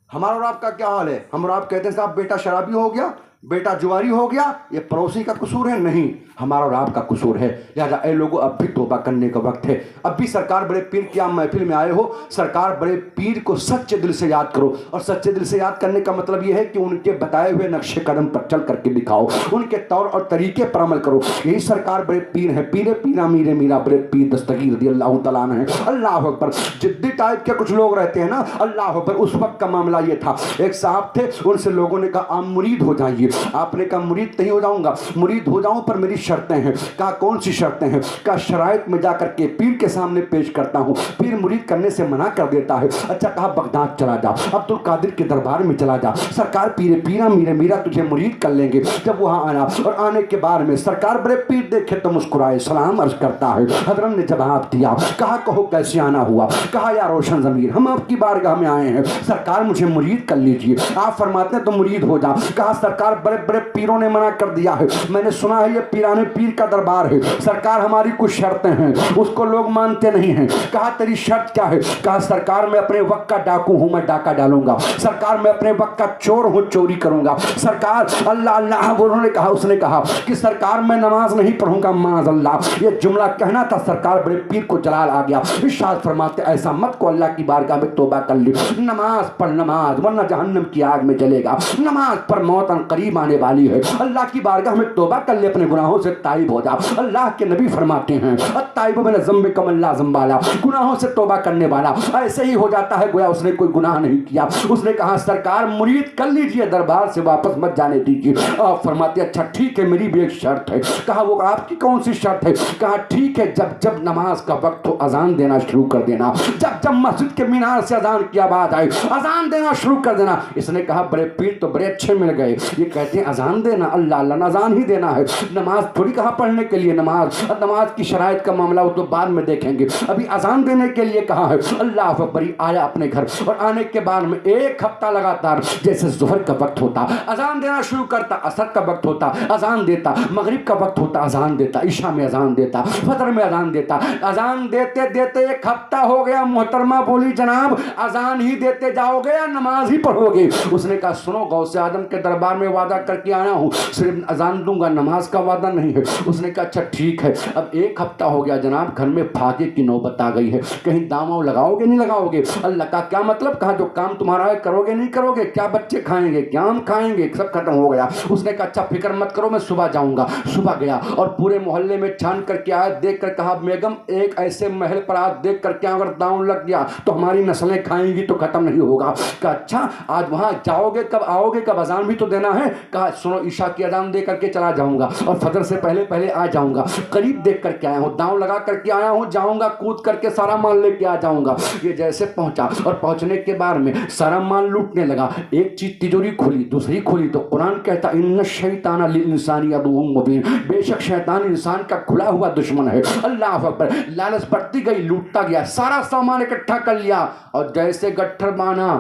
ہمارا اور آپ کا کیا حال ہے؟ ہم اور آپ کہتے ہیں صاحب بیٹا شرابی ہو گیا, بیٹا جواری ہو گیا, یہ پڑوسی کا قصور ہے. نہیں, ہمارا اور آپ کا قصور ہے. لہذا اے لوگوں اب بھی توبہ کرنے کا وقت ہے. اب بھی سرکار بڑے پیر کی عام محفل میں آئے ہو, سرکار بڑے پیر کو سچے دل سے یاد کرو. اور سچے دل سے یاد کرنے کا مطلب یہ ہے کہ ان کے بتائے ہوئے نقش قدم پر چل کر کے دکھاؤ, ان کے طور اور طریقے پر عمل کرو. یہی سرکار بڑے پیر ہیں, پیرا میرا بڑے پیر دستگیر رضی اللہ تعالیٰ عنہ ہیں. اللہ اکبر. جدی ٹائپ کے کچھ لوگ رہتے ہیں نا, اللہ اکبر. اس وقت کا معاملہ یہ تھا, ایک صاحب تھے, ان سے لوگوں نے کہا آپ مرید ہو جائیے. آپ نے کہا مرید نہیں ہو جاؤں گا, مرید ہو جاؤں پر میری شرطیں ہیں. کہا کون سی شرطیں ہیں؟ کہا شرائط میں جا کر کے پیر کے سامنے پیش کرتا ہوں, پیر مرید کرنے سے منع کر دیتا ہے. اچھا, کہا بغداد چلا جا, عبد القادر کے دربار میں چلا جا, سرکار پیرا میرا تجھے مرید کر لیں گے. جب وہاں آیا اور آنے کے بعد میں سرکار بڑے پیر دیکھے تو مسکرائے, سلام عرض کرتا ہے. حضرت نے جواب دیا. کہا کہو کیسے آنا ہوا؟ کہا یا روشن ضمیر, ہم آپ کی بارگاہ میں آئے ہیں, سرکار مجھے مرید کر لیجئے. آپ فرماتے ہیں تو مرید ہو جا. کہا سرکار بڑے پیروں نے منع کر دیا ہے, میں نے سنا ہے یہ پیرانے پیر کا دربار ہے, سرکار ہماری کچھ شرطیں ہیں, اس کو لوگ مانتے نہیں ہیں. کہا تیری شرط کیا ہے؟ کہا سرکار میں اپنے وقت کا ڈاکو ہوں, میں ڈاکہ ڈالوں گا. سرکار میں اپنے وقت کا چور ہوں, چوری کروں گا. سرکار اللہ انہوں نے کہا, اس نے کہا کہ سرکار میں نماز نہیں پڑھوں گا, معاذ اللہ. یہ جملہ کہنا تھا, سرکار بڑے پیر کو جلال آ گیا. ارشاد فرماتے ایسا مت کو, اللہ کی بارگاہ میں توبہ کر لی, نماز پڑھ, نماز ورنہ جہنم کی آگ میں جلے گا. نماز پر موت ان قریب آنے والی ہے. اللہ کی بارگاہ میں توبہ کر لے, اپنے گناہوں سے تائب ہو جا. اللہ کے نبی فرماتے ہیں التائب من الذنب کمن لا ذنب له, گناہوں سے توبہ کرنے والا ایسے ہی ہو جاتا ہے گویا اس نے کوئی گناہ نہیں کیا. اس نے کہا سرکار مرید کر لیجئے, دربار سے واپس مت جانے دیجئے. آپ فرماتے اچھا ٹھیک ہے, میری بھی ایک شرط ہے. کہا وہ آپ کی کون سی شرط ہے؟ کہا ٹھیک ہے, جب نماز کا وقت ہو اذان دینا شروع کر دینا, جب مسجد کے مینار سے اذان کی آواز آئے اذان دینا شروع کر دینا. اس نے کہا بڑے پیر تو بڑے اچھے مل گئے, یہ کہتے ہیں اذان دینا, اللہ اذان ہی دینا ہے, نماز تھوڑی کہا پڑھنے کے لیے. نماز کی شرائط کا معاملہ وہ تو بعد میں دیکھیں گے, ابھی اذان دینے کے لیے کہا ہے. اللہ اکبر. آیا اپنے گھر اور آنے کے بعد میں ایک ہفتہ لگاتار جیسے ظہر کا وقت ہوتا اذان دینا شروع کرتا, عصر کا وقت ہوتا اذان دیتا, مغرب کا وقت ہوتا اذان دیتا, عشاء میں اذان دیتا, فجر میں اذان دیتا. اذان دیتے دیتے ایک ہفتہ ہو گیا. محترمہ بولی جناب اذان ہی دیتے جاؤ گے یا نماز ہی پڑھو گے؟ اس نے کہا سنو, غوث اعظم کے دربار میں وعدہ کر کے آیا ہوں, صرف اذان دوں گا, نماز کا وعدہ نہیں ہے. اس نے کہا اچھا ٹھیک ہے. اب ایک ہفتہ ہو گیا جناب, گھر میں پھاگے کی نوبت آ گئی ہے, کہیں داموں لگاؤ گے نہیں لگاؤ گے؟ اللہ کا کیا مطلب؟ کہا جو کام تمہارا ہے کرو گے نہیں کرو گے؟ کیا بچے کھائیں گے, کیا ہم کھائیں گے؟ سب ختم ہو گیا. اس نے کہا اچھا فکر مت کرو, میں صبح جاؤں گا. صبح گیا اور پورے محلے میں چھان کر کے آیا, دیکھ کر کہا بیگم ایک ایسے محل پر آج دیکھ کر کے اگر داؤں لگ گیا تو ہماری نسلیں کھائیں گی تو ختم نہیں ہوگا. کہا اچھا آج وہاں جاؤ گے, کب آؤ گے, کب اذان بھی تو دینا ہے. کہا سنو عشاء کی اذان دے کر کے چلا جاؤں گا اور فجر سے پہلے پہلے آ جاؤں گا، قریب دیکھ کر کے آیا ہوں، داؤں لگا کر کے آیا ہوں، جاؤں گا کود کر کے سارا مال لے کے آ جاؤں گا۔ یہ جیسے پہنچا اور پہنچنے کے بعد میں سارا مال لوٹنے لگا، ایک چیز تجوری کھولی دوسری کھولی تو قرآن کہتا ان الشیطان للانسان عدو مبین، بے شک شیطان انسان کا کھلا ہوا دشمن ہے۔ اللہ اکبر، لالچ بڑھتی گئی، لوٹتا گیا، سارا سامان اکٹھا کر لیا اور جیسے گٹھر بانا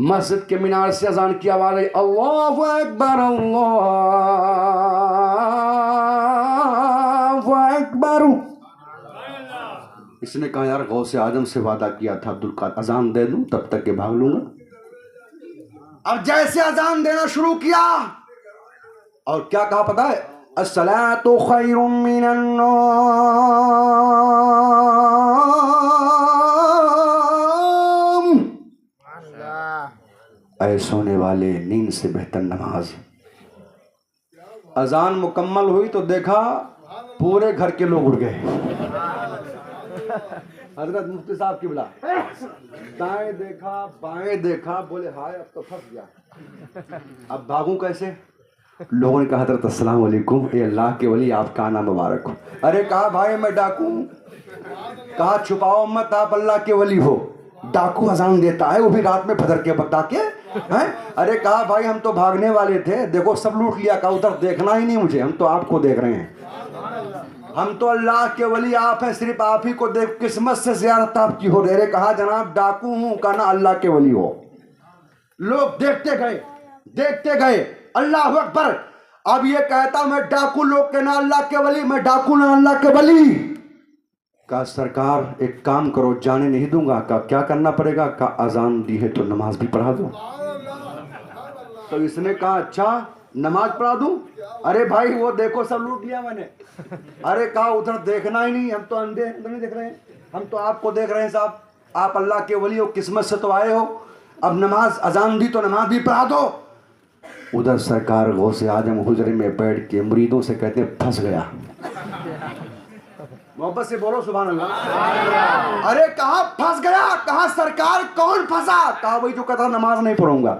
مسجد کے مینار سے اذان کی آواز آئی اللہ اکبر اللہ اکبر۔ اس نے کہا یار غوث اعظم سے وعدہ کیا تھا عبدالقادر اذان دے دوں تب تک کہ بھاگ لوں گا۔ اب جیسے اذان دینا شروع کیا اور کیا کہا پتہ ہے الصلاۃ خیر من النوم، اے سونے والے نیند سے بہتر نماز۔ اذان مکمل ہوئی تو دیکھا پورے گھر کے لوگ اٹھ گئے۔ حضرت مفتی صاحب کی بلا دائیں دیکھا بائیں دیکھا، بولے ہائے اب تو پھنس گیا، اب بھاگوں کیسے؟ لوگوں نے کہا حضرت السلام علیکم، اے اللہ کے ولی آپ کا نام مبارک ہو۔ ارے کہا بھائی میں ڈاکو ہوں، کہا چھپاؤ مت آپ اللہ کے ولی ہو، ڈاکو اذان دیتا ہے وہ بھی رات میں فجر کے وقت آ کے ہیں؟ ارے کہا بھائی ہم تو بھاگنے والے تھے، دیکھو سب لوٹ لیا، کہا ادھر دیکھنا ہی نہیں مجھے، ہم تو آپ کو دیکھ رہے ہیں، ہم تو اللہ کے ولی آپ ہیں، صرف آپ ہی کو دیکھ، قسمت سے زیارت آپ کی ہو رہی ہے۔ کہا جناب ڈاکو ہوں، کہا نا اللہ کے ولی ہو۔ لوگ دیکھتے گئے اللہ اکبر۔ اب یہ کہتا میں ڈاکو، لوگ کے نا اللہ کے ولی، میں ڈاکو نہ اللہ کے ولی۔ کہا سرکار ایک کام کرو، جانے نہیں دوں گا۔ کہا کیا کرنا پڑے گا؟ کہا اذان دی ہے تو نماز بھی پڑھا دو۔ تو اس نے کہا اچھا نماز پڑھا دوں؟ ارے بھائی وہ دیکھو سب لوٹ لیا میں نے۔ ارے کہا ادھر دیکھنا ہی نہیں، ہم تو اندھے نہیں دیکھ رہے ہیں، ہم تو آپ کو دیکھ رہے ہیں صاحب، آپ اللہ کے ولی ہو، قسمت سے تو آئے ہو، اب نماز اذان دی تو نماز بھی پڑھا دو۔ ادھر سرکار غوث اعظم حجرے میں بیٹھ کے مریدوں سے کہتے ہیں پھنس گیا۔ محبت سے بولو سبحان اللہ۔ ارے کہا پھنس گیا؟ کہا سرکار کون پھنسا؟ کہا وہی جو کہتا نماز نہیں پڑھوں گا،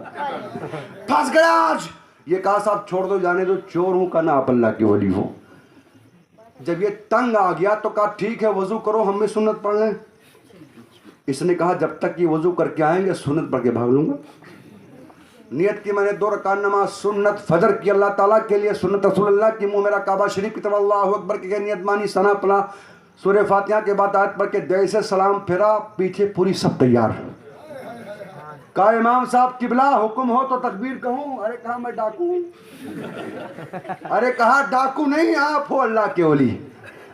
پھنس گیا آج۔ یہ کہا صاحب چھوڑ دو جانے دو، چور ہوں کہنا آپ اللہ کے ولی ہو۔ جب یہ تنگ آ گیا تو کہا ٹھیک ہے وضو کرو ہم بھی سنت پڑھ لیں۔ اس نے کہا جب تک یہ وضو کر کے آئیں گے سنت پڑھ کے بھاگ لوں گا۔ نیت کی میں نے 2 رکعت نماز سنت فجر کی اللہ تعالیٰ کے لیے، سنت رسول اللہ کی، منہ میرا کعبہ شریف کی طرف اللہ اکبر کی نیت مانی، ثنا پڑھا، سورہ فاتحہ کے بعد آیت پڑھ کے جیسے سلام پھیرا، پیچھے پوری سب تیار۔ کہا امام صاحب قبلہ حکم ہو تو تکبیر کہوں؟ ارے کہا میں ڈاکو ہوں۔ ارے کہا ڈاکو نہیں، آپ ہو اللہ کے ولی،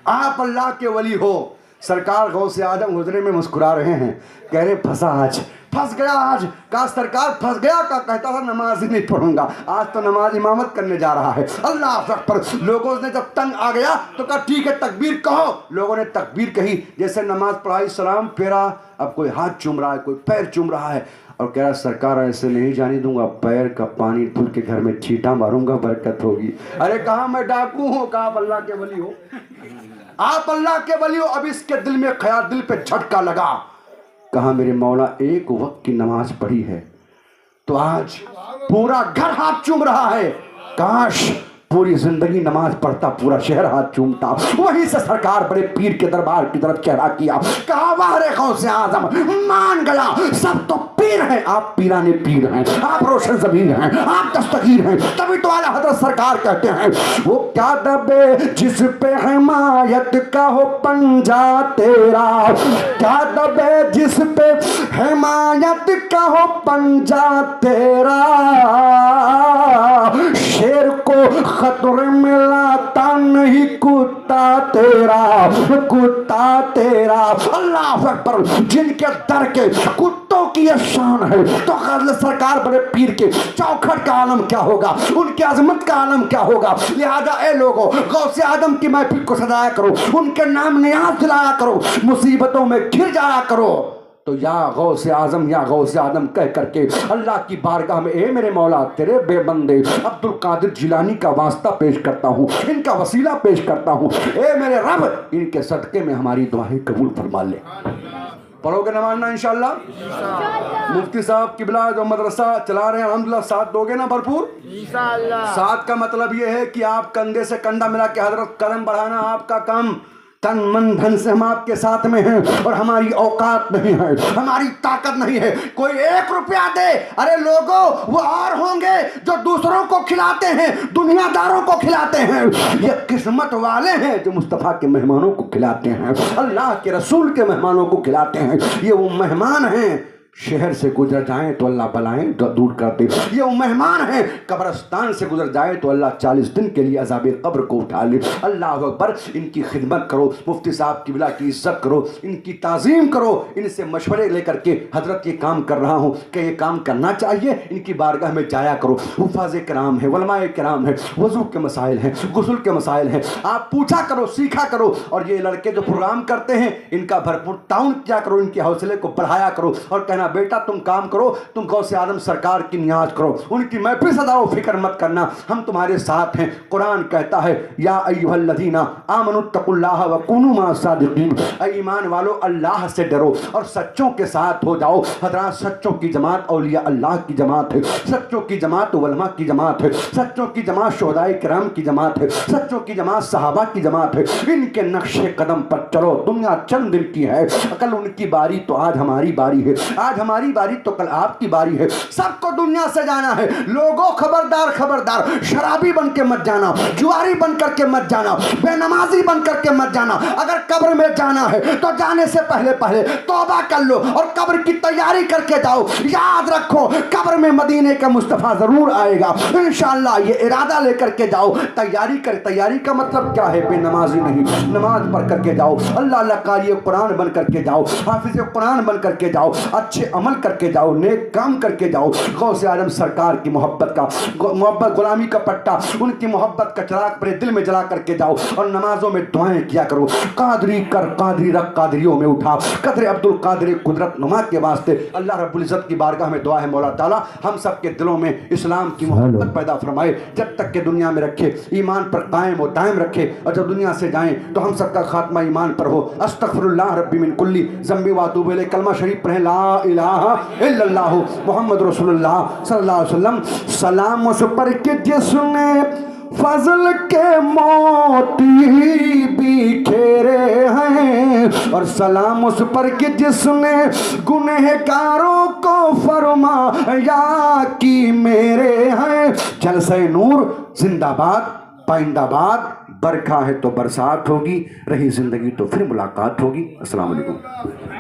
آپ اللہ کے ولی ہو۔ سرکار غوث اعظم حجرے میں مسکرا رہے ہیں، کہہ رہے پھنسا آج، پھنس گیا آج۔ کہا سرکار پھنس گیا؟ کہتا تھا نماز ہی نہیں پڑھوں گا، آج تو نماز امامت کرنے جا رہا ہے۔ اللہ اکبر۔ لوگوں نے جب تنگ آ گیا تو کہا ٹھیک ہے تکبیر کہو۔ لوگوں نے تکبیر کہی، جیسے نماز پڑھائی سلام پھیرا، اب کوئی ہاتھ چوم رہا ہے کوئی پیر چوم رہا ہے، اور کہہ رہا سرکار ایسے نہیں جانے دوں گا، پیر کا پانی دھل کے گھر میں چھینٹا ماروں گا، برکت ہوگی۔ ارے کہا میں ڈاکو ہوں؟ کہا آپ اللہ کے ولی ہو، آپ اللہ کے ولی ہو۔ اب اس کے دل میں خیال، دل پہ جھٹکا لگا، کہا میرے مولا ایک وقت کی نماز پڑھی ہے تو آج پورا گھر ہاتھ چوم رہا ہے، کاش پوری زندگی نماز پڑھتا پورا شہر ہاتھ چومتا۔ وہیں سے سرکار بڑے پیر کے دربار کی طرف چہرہ کیا، کہا واہ رے غوث اعظم، مان گیا سب تو پیر ہیں، آپ پیرانے پیر ہیں، آپ روشن زمین ہیں، آپ دستگیر ہیں۔ تبھی تو اعلیٰ حضرت سرکار کہتے ہیں وہ کیا دبے جس پہ حمایت کا ہو پنجا تیرا، کیا دبے جس پہ حمایت کا ہو پنجا تیرا، شیر کو خطرے میں لاتا نہیں کتا تیرا، کتا تیرا۔ اللہ اکبر۔ جن کے در کے کتوں کی یہ شان ہے تو غزل سرکار بڑے پیر کے چوکھٹ کا عالم کیا ہوگا، ان کی عظمت کا عالم کیا ہوگا۔ لہذا اے لوگوں غوث اعظم کی محفل کو سجایا کرو، ان کے نام نیاز دلایا کرو، مصیبتوں میں گر جایا کرو تو یا غوث اعظم یا غوث اعظم کہہ کر کے اللہ کی بارگاہ میں اے میرے مولا تیرے بے بندے عبدالقادر جیلانی کا واسطہ پیش کرتا ہوں، ان کا وسیلہ پیش کرتا ہوں، اے میرے رب ان کے صدقے میں ہماری دعائیں قبول فرما لے۔ پڑھو گے نماز نا انشاءاللہ؟ مفتی صاحب قبلہ جو مدرسہ چلا رہے ہیں الحمدللہ ساتھ دو گے نا بھرپور؟ ساتھ کا مطلب یہ ہے کہ آپ کندھے سے کندھا ملا کے حضرت قدم بڑھانا آپ کا کام، تن من دھن سے ہم آپ کے ساتھ میں ہیں، اور ہماری اوقات نہیں ہے، ہماری طاقت نہیں ہے کوئی 1 روپیہ دے۔ ارے لوگوں وہ اور ہوں گے جو دوسروں کو کھلاتے ہیں، دنیا داروں کو کھلاتے ہیں، یہ قسمت والے ہیں جو مصطفیٰ کے مہمانوں کو کھلاتے ہیں، اللہ کے رسول کے مہمانوں کو کھلاتے ہیں۔ یہ وہ مہمان ہیں شہر سے گزر جائیں تو اللہ بلائیں دور کر دے، یہ وہ مہمان ہیں قبرستان سے گزر جائے تو اللہ 40 دن کے لیے عذاب قبر کو اٹھا لے۔ اللہ اکبر، ان کی خدمت کرو، مفتی صاحب قبلہ کی عزت کرو، ان کی تعظیم کرو، ان سے مشورے لے کر کے حضرت یہ کام کر رہا ہوں کہ یہ کام کرنا چاہیے، ان کی بارگاہ میں جایا کرو۔ حفاظ کرام ہیں، علماء کرام ہیں، وضو کے مسائل ہیں، غسل کے مسائل ہیں، آپ پوچھا کرو، سیکھا کرو، اور یہ لڑکے جو پروگرام کرتے ہیں ان کا بھرپور تعاون کیا کرو، ان کے حوصلے کو بڑھایا کرو، اور کہنا بیٹا تم کام کرو، تم غوث اعظم سرکار کی نیاز کرو، ان کی محفل صداؤ فکر مت کرنا، ہم تمہارے ساتھ ہیں۔ قرآن کہتا ہے یا ایھا الذین آمنوا اتقوا اللہ وکونوا مع الصادقین، اے ایمان والو اللہ سے ڈرو اور سچوں کے ساتھ ہو جاؤ۔ حضرات سچوں کی جماعت اولیاء اللہ کی جماعت ہے، سچوں کی جماعت علماء کی جماعت ہے، سچوں کی جماعت شہداء کرام کی جماعت ہے، سچوں کی جماعت صحابہ کی جماعت ہے۔ ان کے نقش قدم پر چلو، دنیا چند دن کی ہے، کل ان کی باری تو آج ہماری باری ہے، آج ہماری باری تو کل آپ کی باری ہے، سب کو دنیا سے جانا ہے۔ لوگوں خبردار خبردار، شرابی بن کے مت جانا، جواری بن کر کے مت جانا، بے نمازی بن کر کے مت جانا۔ اگر قبر میں جانا ہے تو جانے سے پہلے توبہ کر لو اور قبر کی تیاری کر کے جاؤ۔ یاد رکھو قبر میں مدینے کا مصطفیٰ ضرور آئے گا انشاءاللہ، یہ ارادہ لے کر کے جاؤ، تیاری کر۔ تیاری کا مطلب کیا ہے؟ بے نمازی نہیں، نماز پڑھ کر کے جاؤ، اللہ قاری قرآن بن کر کے جاؤ، حافظ قرآن بن کر کے جاؤ، اچھے عمل کر کے جاؤ، نیک کام کر کے جاؤ، غوث اعظم سرکار کی محبت کا غلامی کا پٹا، ان کی محبت کا چراغ اپنے دل میں جلا کر کے جاؤ، اور نمازوں میں دعائیں کیا کرو۔ قادری کر قادری رکھ قادریوں میں اٹھا، قدر عبد القادر قدرت نما کے واسطے اللہ رب العزت کی بارگاہ میں دعا ہے مولا تعالیٰ ہم سب کے دلوں میں اسلام کی محبت پیدا فرمائے، جب تک کہ دنیا میں رکھے، ایمان پر قائم و دائم رکھے، اور جب دنیا سے جائیں تو ہم سب کا خاتمہ ایمان پر ہو۔ استغفر اللہ ربی من کلی ذنب واتوب الیہ، کلمہ شریف پڑھیں لا الہ الا اللہ محمد رسول اللہ صلی اللہ علیہ وسلم۔ سلام اس پر کہ جس نے فضل کے موتی بھی کھیرے ہیں، اور سلام اس پر کہ جس نے گنہگاروں کو فرمایا کہ میرے ہیں۔ جلسہ نور زندہ باد، پائندہ باد، برکھا ہے تو برسات ہوگی، رہی زندگی تو پھر ملاقات ہوگی۔ السلام علیکم۔